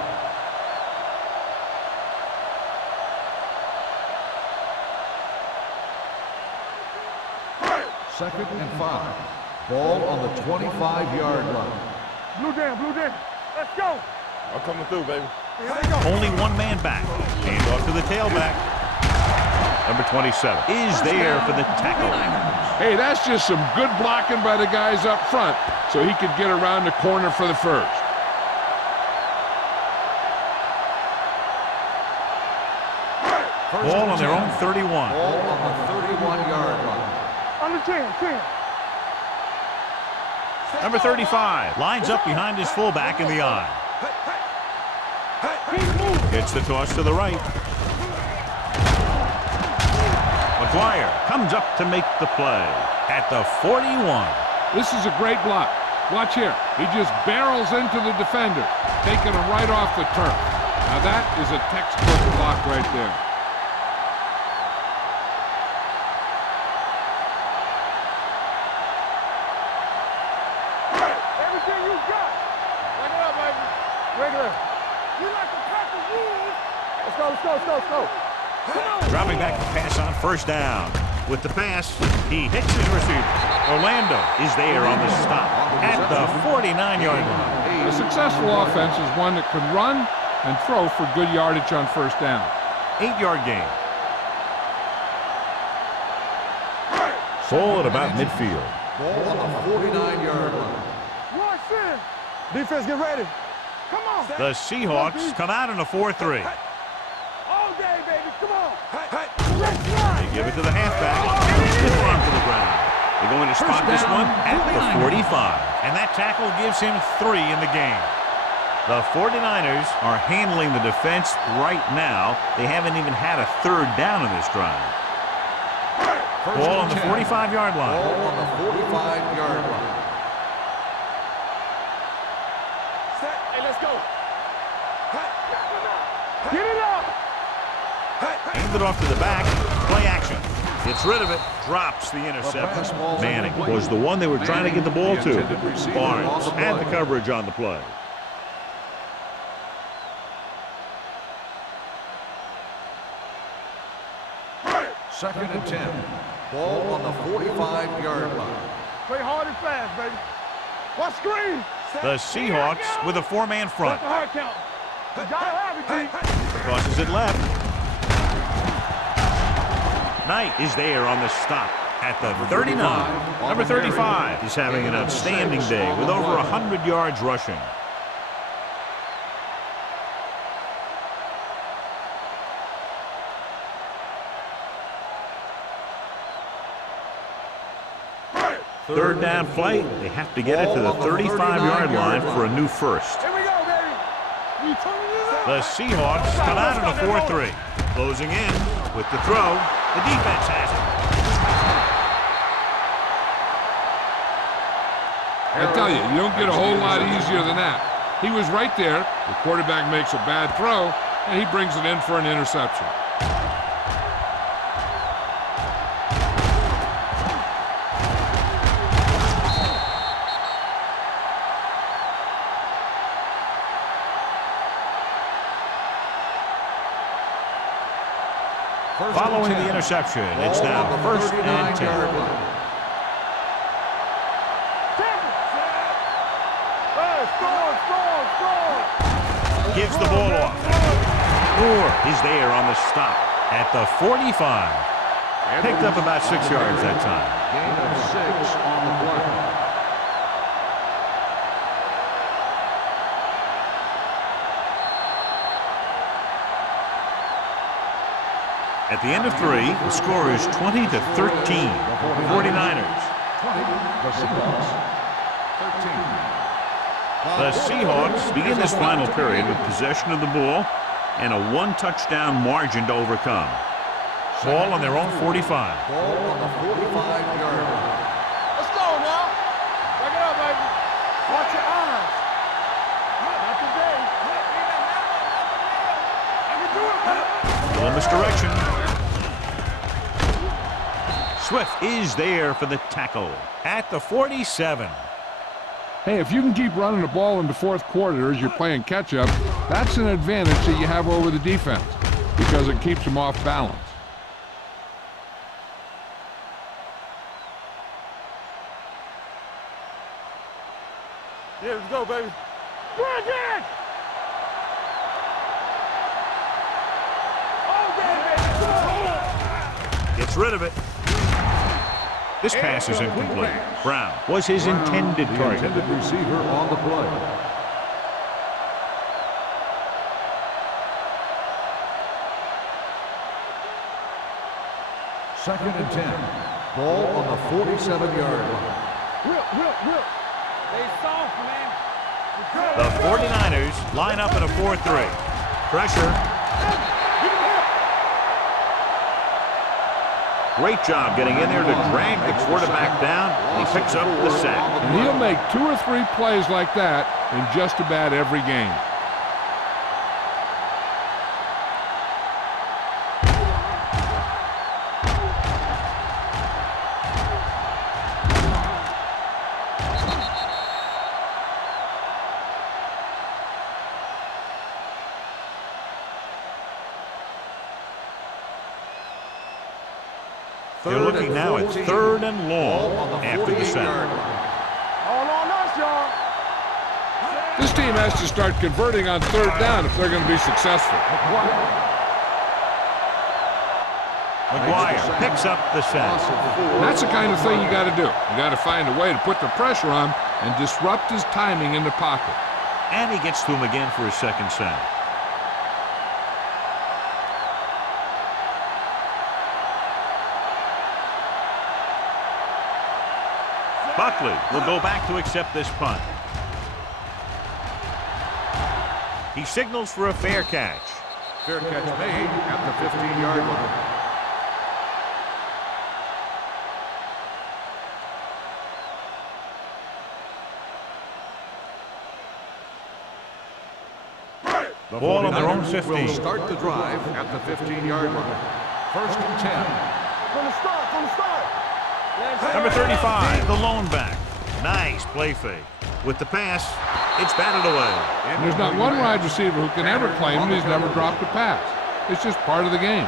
Second and 5. Ball on the 25-yard line. Blue down. Let's go. I'm coming through, baby. Here they go. Only one man back. Hand off to the tailback. Number 27 is there for the tackle. Hey, that's just some good blocking by the guys up front so he could get around the corner for the first. Ball on their own 31. Ball on the 31-yard line. Under 10. Number 35 lines up behind his fullback in the eye. Gets the toss to the right. McGuire comes up to make the play at the 41. This is a great block. Watch here. He just barrels into the defender, taking him right off the turf. Now that is a textbook block right there. Everything you got. Bring it up, baby. Regular. You like to crack the rules. Let's go. Dropping back to pass on first down. With the pass, he hits his receiver. Orlando is there on the stop at the 49-yard line. A successful offense is one that can run and throw for good yardage on first down. 8-yard gain. Ball at about midfield. Ball on the 49-yard line. Watch this. Defense, get ready. Come on. The Seahawks come out in a 4-3. All day, baby. Come on. Let's run. They give it to the halfback. Stiff arm to the ground. They're going to spot this one at the 45. And that tackle gives him 3 in the game. The 49ers are handling the defense right now. They haven't even had a third down in this drive. Ball on the 45-yard line. Ball on the 45-yard line. Set. Hey, let's go. Get it up. Hand it off to the back. Play action. Gets rid of it. Drops the interception. Manning was the one they were trying to get the ball to. Barnes had the coverage on the play. Second and 10. Ball on the 45-yard line. Play hard and fast, baby. Watch screen. The Seahawks with a 4-man front. That's the hard count. You gotta have it, G. Crosses it left. Knight is there on the stop at the 39. Number 35 is having an outstanding day with over 100 yards rushing. Third down play. They have to get it to the 35-yard line for a new first. Here we go, baby. We turning it up. The Seahawks come out in a 4-3. Closing in with the throw. The defense has it. I tell you, you don't get a whole lot easier than that. He was right there. The quarterback makes a bad throw, and he brings it in for an interception. Following the interception, it's now first and 10. Gives the ball off. Moore is there on the stop at the 45. Picked up about 6 yards that time. Gain of 6 on the play. At the end of 3, the score is 20-13. 49ers. 20, the Seahawks. 13. The Seahawks begin this final period with possession of the ball and a 1-touchdown margin to overcome. Ball on their own 45. Ball on the 45-yard line. Let's go now. Back it up, baby. Watch your eyes. Not today. I can do it, baby. Little misdirection. Swift is there for the tackle at the 47. Hey, if you can keep running the ball in the fourth quarter as you're playing catch-up, that's an advantage that you have over the defense because it keeps them off balance. Yeah, let's go, baby. Bring it! Oh, baby, come on. Gets rid of it. This pass is incomplete. Brown was his intended target. The intended receiver on the play. Second and 10. Ball on the 47-yard line. They soft, man. The 49ers line up in a 4-3. Pressure. Great job getting in there to drag the quarterback down. He picks up the sack. And he'll make 2 or 3 plays like that in just about every game. They're looking now at 3rd and long after the sack. All on us, y'all. This team has to start converting on 3rd down if they're going to be successful. McGuire picks up the sack. That's the kind of thing you got to do. You got to find a way to put the pressure on and disrupt his timing in the pocket. And he gets to him again for his 2nd sack. Buckley will go back to accept this punt. He signals for a fair catch. Fair catch made at the 15-yard line. The ball on their own 15. Will start the drive at the 15-yard line. 1st and 10. From the start. Number 35, the lone back. Nice play fake. With the pass, it's batted away. And there's not one wide receiver who can ever claim he's never dropped a pass. It's just part of the game.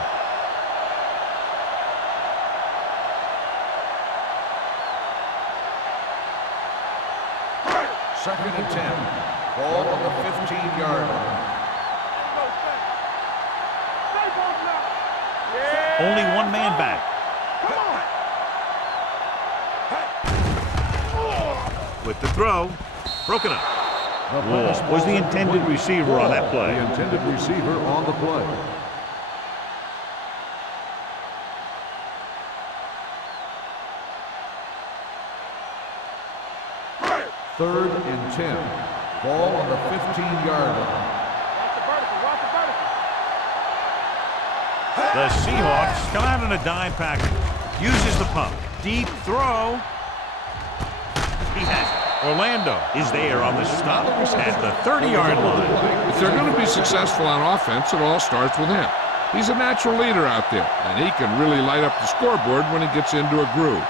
Second and 10. Ball on the 15-yard line. Only one man back. With the throw, broken up. Wall was the intended receiver on that play. The intended receiver on the play. Third and 10. Ball on the 15-yard line. The Seahawks come out in a dime package. Uses the pump. Deep throw. He has it. Orlando is there on the stop at the 30-yard line. If they're going to be successful on offense, it all starts with him. He's a natural leader out there, and he can really light up the scoreboard when he gets into a groove.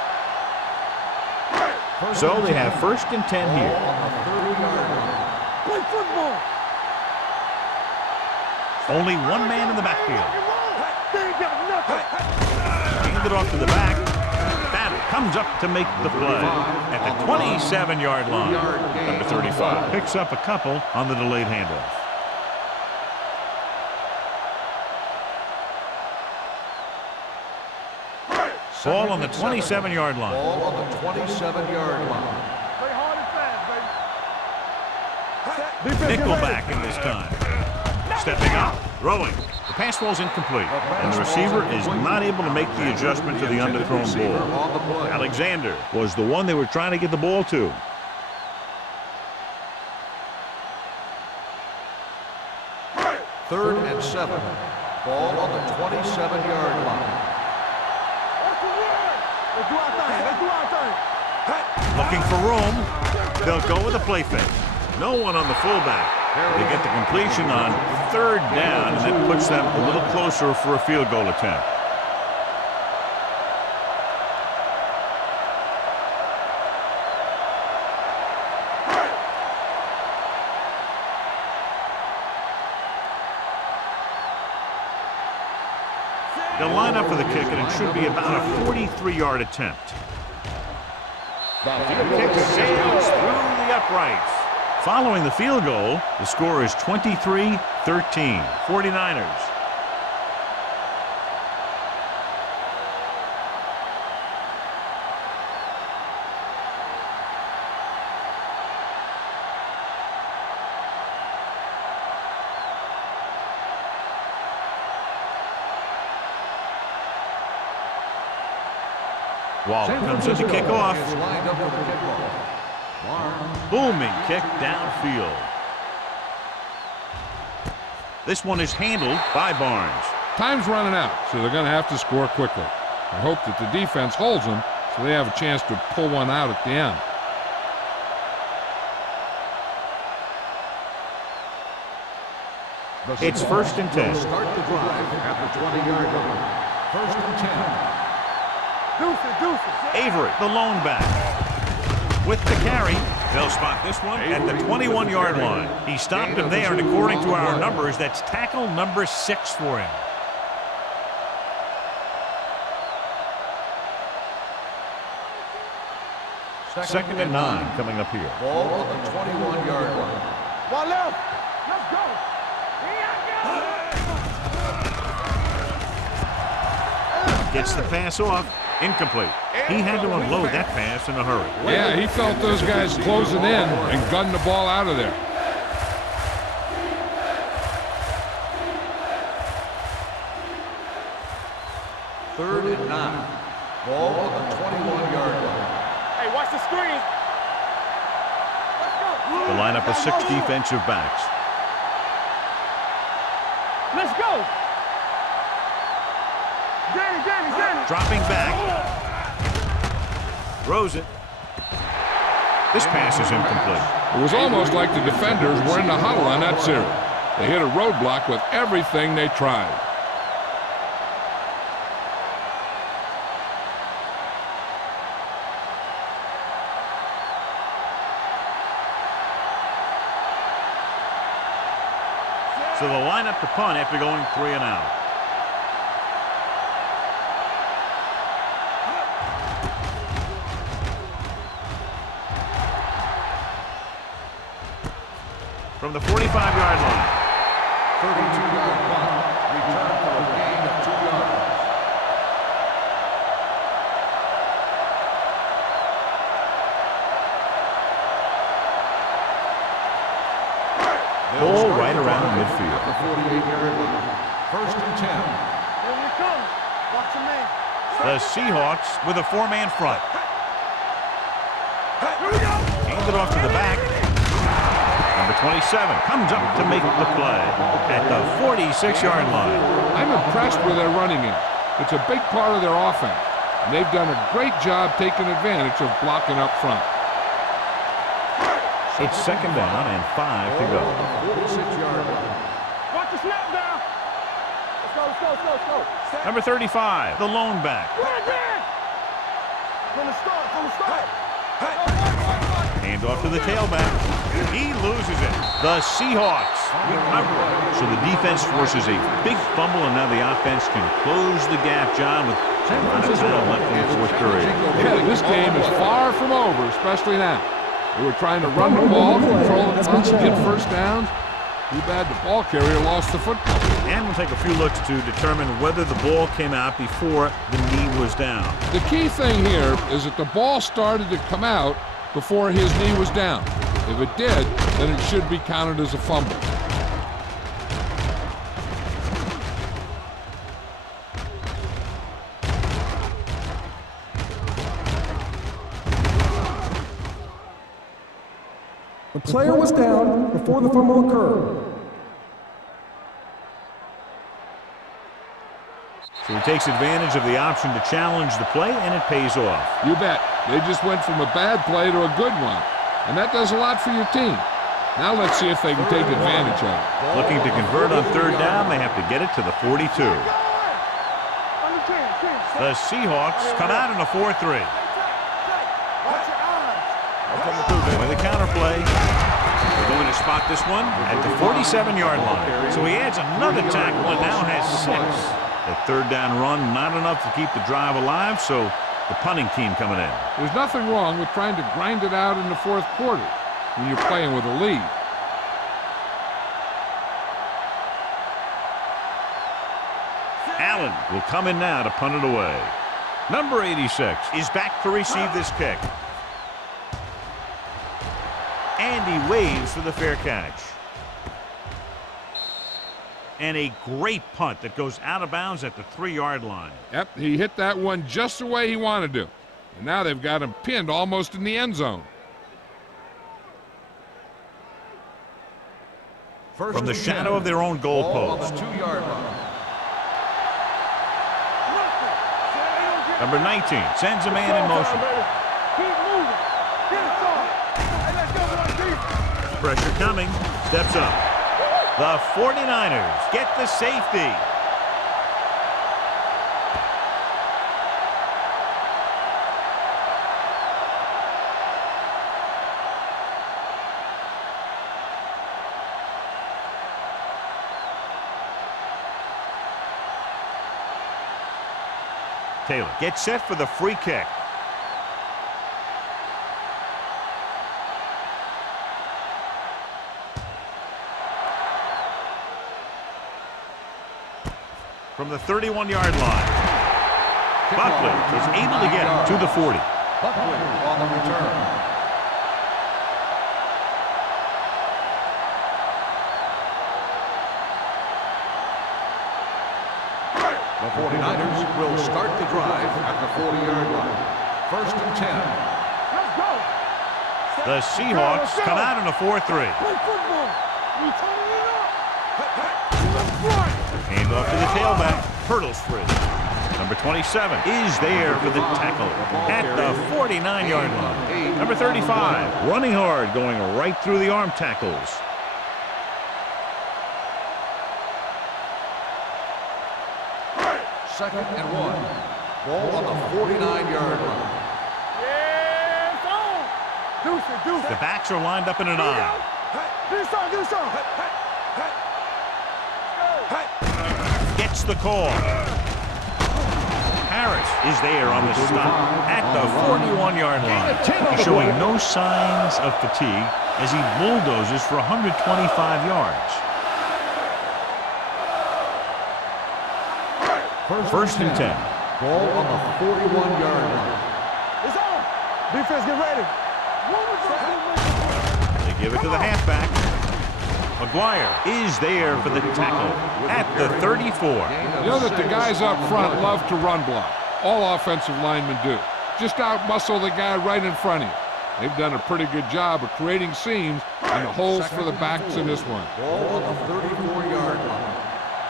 So they have 1st and 10 here. Play football. Only one man in the backfield. They ain't got nothing. Hand it off to the back. Battle comes up to make the play at the 27-yard line. Number 35 picks up a couple on the delayed handoff. Ball on the 27-yard line. Ball on the 27-yard line. Play hard and fast, baby. Nickelback in this time. Stepping up, throwing. The pass falls incomplete, and the receiver is not able to make the adjustment to the underthrown ball. Alexander was the one they were trying to get the ball to. Third and 7. Ball on the 27-yard line. Looking for room. They'll go with a play fake. No one on the fullback. They get the completion on 3rd down, and that puts them a little closer for a field goal attempt. They'll line up for the kick, and it should be about a 43-yard attempt. The kick sails through the uprights. Following the field goal, the score is 23-13, 49ers. Waller comes in to kick off. Is lined up for the kickoff. Barnes. Booming kick downfield. This one is handled by Barnes. Time's running out, so they're going to have to score quickly. I hope that the defense holds them so they have a chance to pull one out at the end. It's 1st and 10. Start the drive at the 20-yard line. 1st and 10. Avery, the lone back. With the carry, they'll spot this one at the 21-yard line. He stopped him there, and according to our numbers, that's tackle number 6 for him. Second and 9 coming up here. Ball on the 21-yard line. One left. Let's go. Gets the pass off. Incomplete. He had to unload that pass in a hurry. Yeah, he felt those guys closing in and gunned the ball out of there. Third and 9. Ball on the 21-yard line. Hey, watch the screen. Let's go. The lineup of 6 defensive backs. Let's go. Danny. Dropping back. Throws it. This pass is incomplete. It was almost like the defenders were in the huddle on that series. They hit a roadblock with everything they tried. So the lineup to punt after going 3 and out. From the 45-yard line. 32-yard punt. Return for a gain of 2 yards. Ball right around midfield. The 48-yard line. 1st and 10. Here we come. Watch the man. The Seahawks with a 4-man front. Here we go. Hand it off to the back. Number 27 comes up to make the play at the 46-yard line. I'm impressed with their running game. It's a big part of their offense, and they've done a great job taking advantage of blocking up front. It's 2nd down and 5 to go. 46-yard line. Watch the snap down. Let's go. Number 35, the lone back. From the start. Hand off to the tailback. He loses it. The Seahawks recover. So the defense forces a big fumble, and now the offense can close the gap, John, with a lot of time left in the 4th period. Yeah, this game is far from over, especially now. They were trying to run the ball, control the clock, get first downs. Too bad the ball carrier lost the football. And we'll take a few looks to determine whether the ball came out before the knee was down. The key thing here is that the ball started to come out before his knee was down. If it did, then it should be counted as a fumble. The player was down before the fumble occurred. So he takes advantage of the option to challenge the play, and it pays off. You bet. They just went from a bad play to a good one. And that does a lot for your team. Now let's see if they can take advantage of it. Looking to convert on 3rd down, they have to get it to the 42. The Seahawks come out in a 4-3. With a counter play. They're going to spot this one at the 47-yard line. So he adds another tackle and now has 6. The 3rd down run, not enough to keep the drive alive, so the punting team coming in. There's nothing wrong with trying to grind it out in the 4th quarter when you're playing with a lead. Allen will come in now to punt it away. Number 86 is back to receive this kick. And he waves for the fair catch. And a great punt that goes out of bounds at the 3-yard line. Yep, he hit that one just the way he wanted to. And now they've got him pinned almost in the end zone. From the shadow of their own goalpost. 2-yard line. Number 19 sends a man in motion. Keep moving. Get it started. Hey, let's go, boys. Pressure coming. Steps up. The 49ers get the safety. Taylor gets set for the free kick. From the 31-yard line, Buckley is able to get him to the 40. Buckley on the return. The 49ers will start the drive at the 40-yard line. 1st and 10. Let's go. The Seahawks come out in a 4-3. Play football. We turning it up. Let's run. Handoff to the tailback. Hurdles for it. Number 27 is there for the tackle at the 49-yard line. Number 35 running hard, going right through the arm tackles. Second and 1. Ball on the 49-yard line. Yeah, it's on. Deuce it. The backs are lined up in an eye. Do some. Gets the call. Harris is there on the stop at the 41-yard line. He's showing no signs of fatigue as he bulldozes for 125 yards. 1st and 10. Ball on the 41-yard line. It's on. Defense, get ready. They give it to the halfback. McGuire is there for the tackle at the 34. You know that the guys up front love to run block. All offensive linemen do. Just out-muscle the guy right in front of you. They've done a pretty good job of creating seams and the holes for the backs in this one. Ball on the 34-yard line.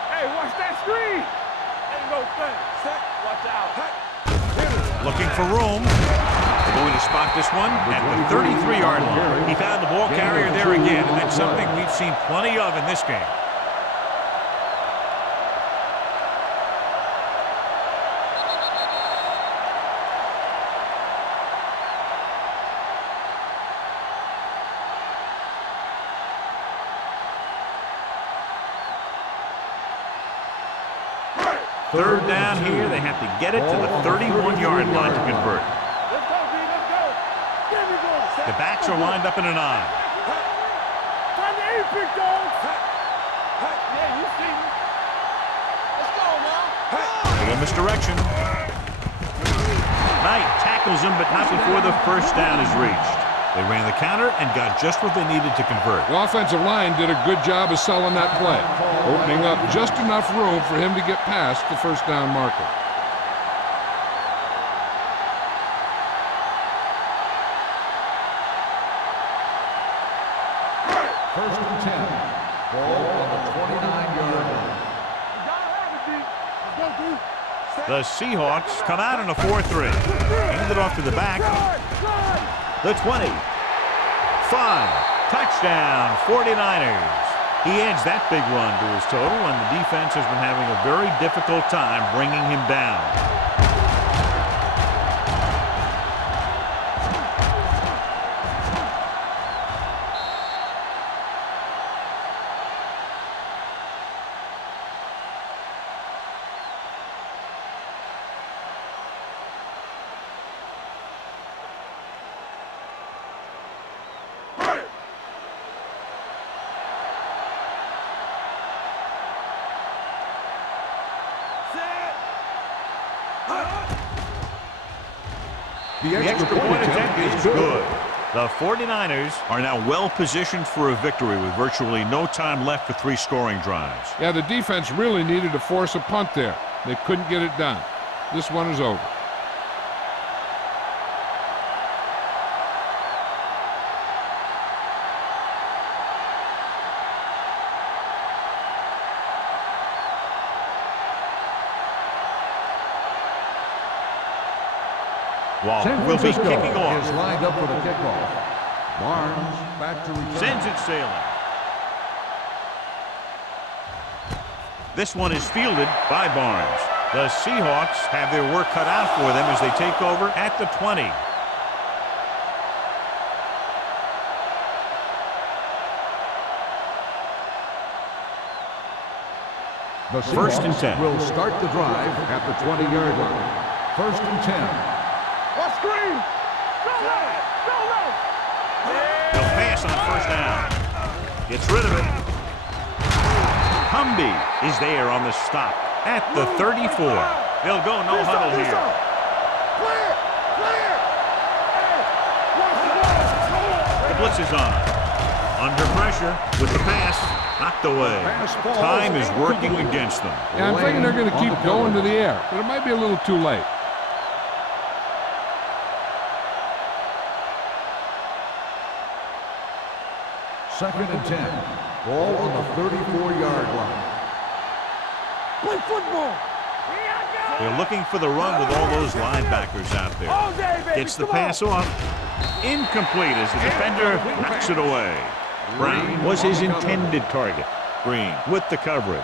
Hey, watch that screen. Ain't no thing. Set. Watch out. Looking for room. They're going to spot this one at the 33-yard line. He found the ball carrier there again, and that's something we've seen plenty of in this game. Third down here. They have to get it to the 31-yard line to convert. Let's go, B. Let's go. Give me ball. The backs are lined up in an eye. Time to eat, big dog. Yeah, you see me. Let's go, man. Little misdirection. Knight tackles him, but not before the first down is reached. They ran the counter and got just what they needed to convert. The offensive line did a good job of selling that play, opening up just enough room for him to get past the first down marker. First and 10. Ball on the 29-yard line. Let's go, D. The Seahawks come out in a 4-3. Hand it off to the back. The 20. 5. Touchdown, 49ers. He adds that big run to his total, and the defense has been having a very difficult time bringing him down. The extra point attempt is good. The 49ers are now well positioned for a victory with virtually no time left for 3 scoring drives. Yeah, the defense really needed to force a punt there. They couldn't get it done. This one is over. Waller San will be Francisco kicking off. is lined up for the kickoff. Barnes back to return. Sends it sailing. This one is fielded by Barnes. The Seahawks have their work cut out for them as they take over at the 20. The First and 10. will start the drive at the 20-yard line. First and 10. What screen? Go low! Go low! They'll pass on first down. Gets rid of it. Humby is there on the stop at the 34. They'll go no huddle here. Clear! Clear! Hey! Watch the ball! The blitz is on. Under pressure with the pass. Knocked away. Time is working against them. Yeah, I'm thinking they're going to keep going to the air, but it might be a little too late. Second and 10. Ball on the 34-yard line. Play football! They're looking for the run with all those linebackers out there. All day, baby! Gets the pass off. Incomplete as the defender knocks it away. Brown was his intended target. Green with the coverage.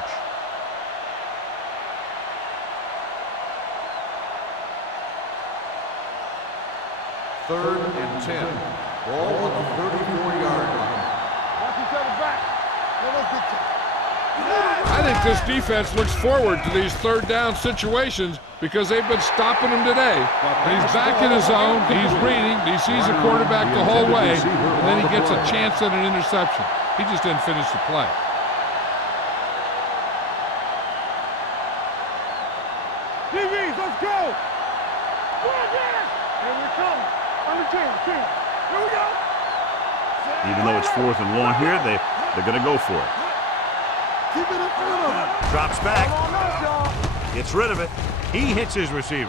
Third and 10. Ball on the 34-yard line. Watch each other back. I think this defense looks forward to these third down situations because they've been stopping him today. And he's back in his zone, he's reading, he sees the quarterback the whole way, and then he gets a chance at an interception. He just didn't finish the play. DBs, let's go! Here we come. On the team. Here we go. Even though it's 4th and long here, they're going to go for it. Keep it in front of him. Drops back. Come on up, y'all. Gets rid of it. He hits his receiver.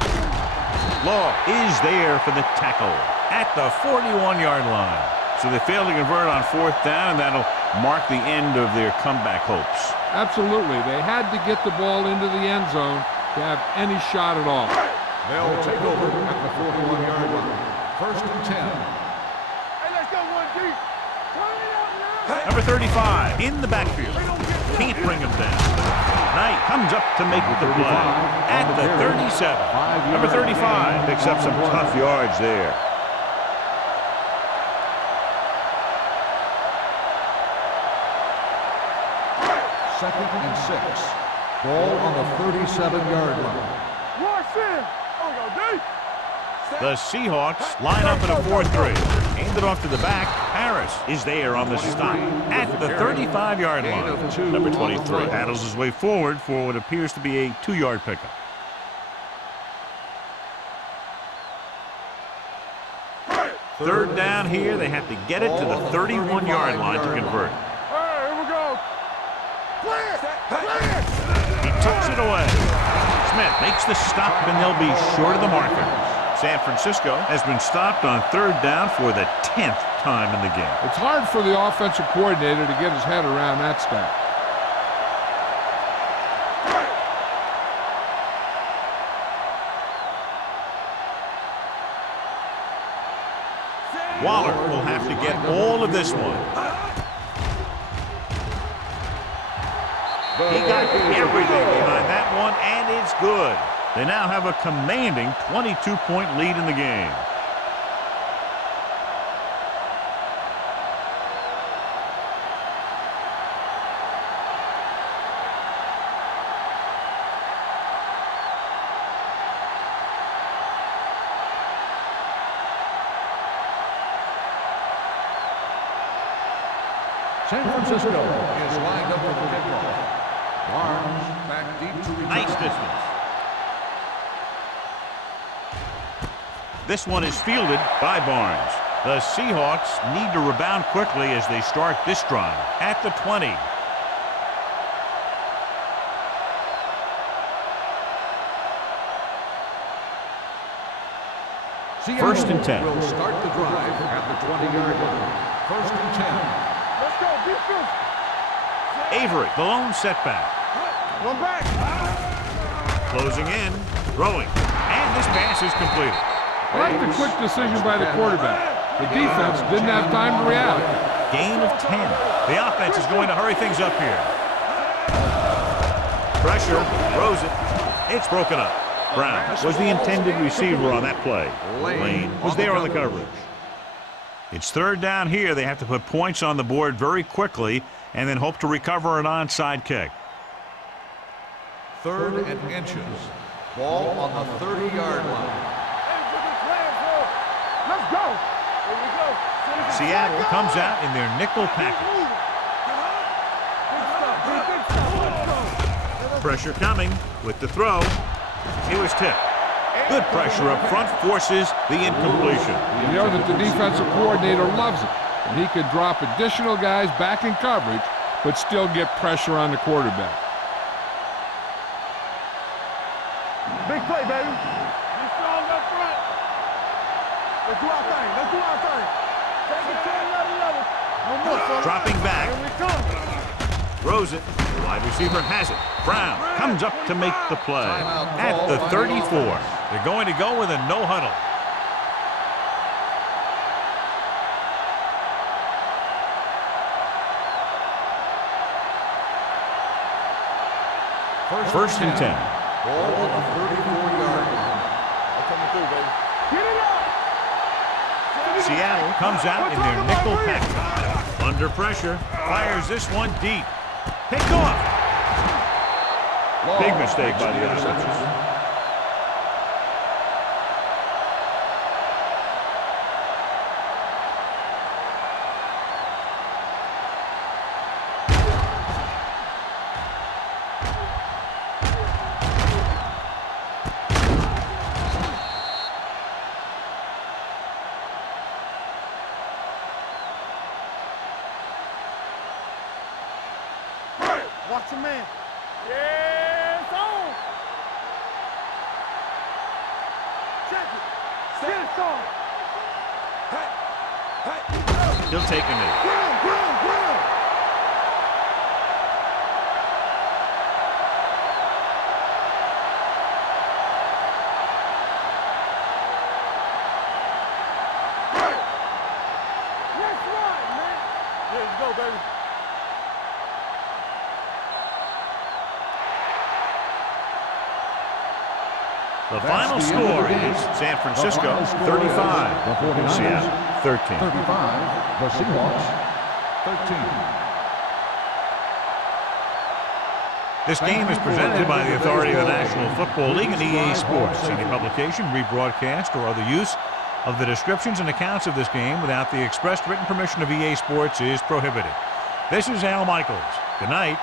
Law is there for the tackle at the 41-yard line. So they fail to convert on 4th down, and that'll mark the end of their comeback hopes. Absolutely. They had to get the ball into the end zone to have any shot at all. They'll take over at the 41-yard line. First and 10. Hey, let's go one deep. Turn it up now. Number 35 in the backfield. Can't bring him down. Knight comes up to make the play at the 37. Number 35 picks up some tough yards there. Second and 6. Ball on the 37-yard line. Watch in. Oh, go deep. The Seahawks line up in a 4-3. Hand it off to the back. Harris is there on the stop at the 35-yard line. Number 23 battles his way forward for what appears to be a 2-yard pickup. Third down here. They have to get it to the 31-yard line to convert. Hey, here we go. Clear. Clear. He tucks it away. Smith makes the stop, and they'll be short of the marker. San Francisco has been stopped on 3rd down for the 10th time in the game. It's hard for the offensive coordinator to get his head around that stat. Waller will have to get all of this one. He got everything behind that one, and it's good. They now have a commanding 22-point lead in the game. San Francisco is lined up for the kickoff. Barnes back deep to return. Nice distance. This one is fielded by Barnes. The Seahawks need to rebound quickly as they start this drive at the 20. First and 10. Will start the drive at the 20-yard line. First and 10. Let's go. Defense. Avery, the lone setback. One back. Closing in, throwing, and this pass is completed. I like the quick decision by the quarterback. The defense didn't have time to react. Gain of 10. The offense is going to hurry things up here. Pressure, throws it. It's broken up. Brown was the intended receiver on that play. Lane was there on the coverage. It's third down here. They have to put points on the board very quickly and then hope to recover an onside kick. 3rd and inches. Ball on the 30-yard line. Let's go. Here we go. Seattle comes out in their nickel package. Pressure coming with the throw. It was tipped. Good pressure up front forces the incompletion. You know that the defensive coordinator loves it. And he could drop additional guys back in coverage, but still get pressure on the quarterback. Big play, baby. Be strong up front. Let's do our thing. Let's do our thing. Take it to another level. No more, son. Dropping back. Here we come. Throws it. The wide receiver has it. Brown comes up to make the play. At the 34. They're going to go with a no huddle. First and 10. Ball on the 34-yard line. They're coming through, baby. Get it up. Seattle comes out in their nickel package. Under pressure. Fires this one deep. Picked off. Big mistake by the offense. Watch your man. Yeah, it's on. Check it. Set it on. Hey. He'll take a knee. Ground. Let's run, man. Let's go, baby. The final score is San Francisco 35, Seattle 13. 35, the Seahawks, 13. This game is presented by the authority of the National Football League and EA Sports. Any publication, rebroadcast, or other use of the descriptions and accounts of this game without the expressed written permission of EA Sports is prohibited. This is Al Michaels. Good night.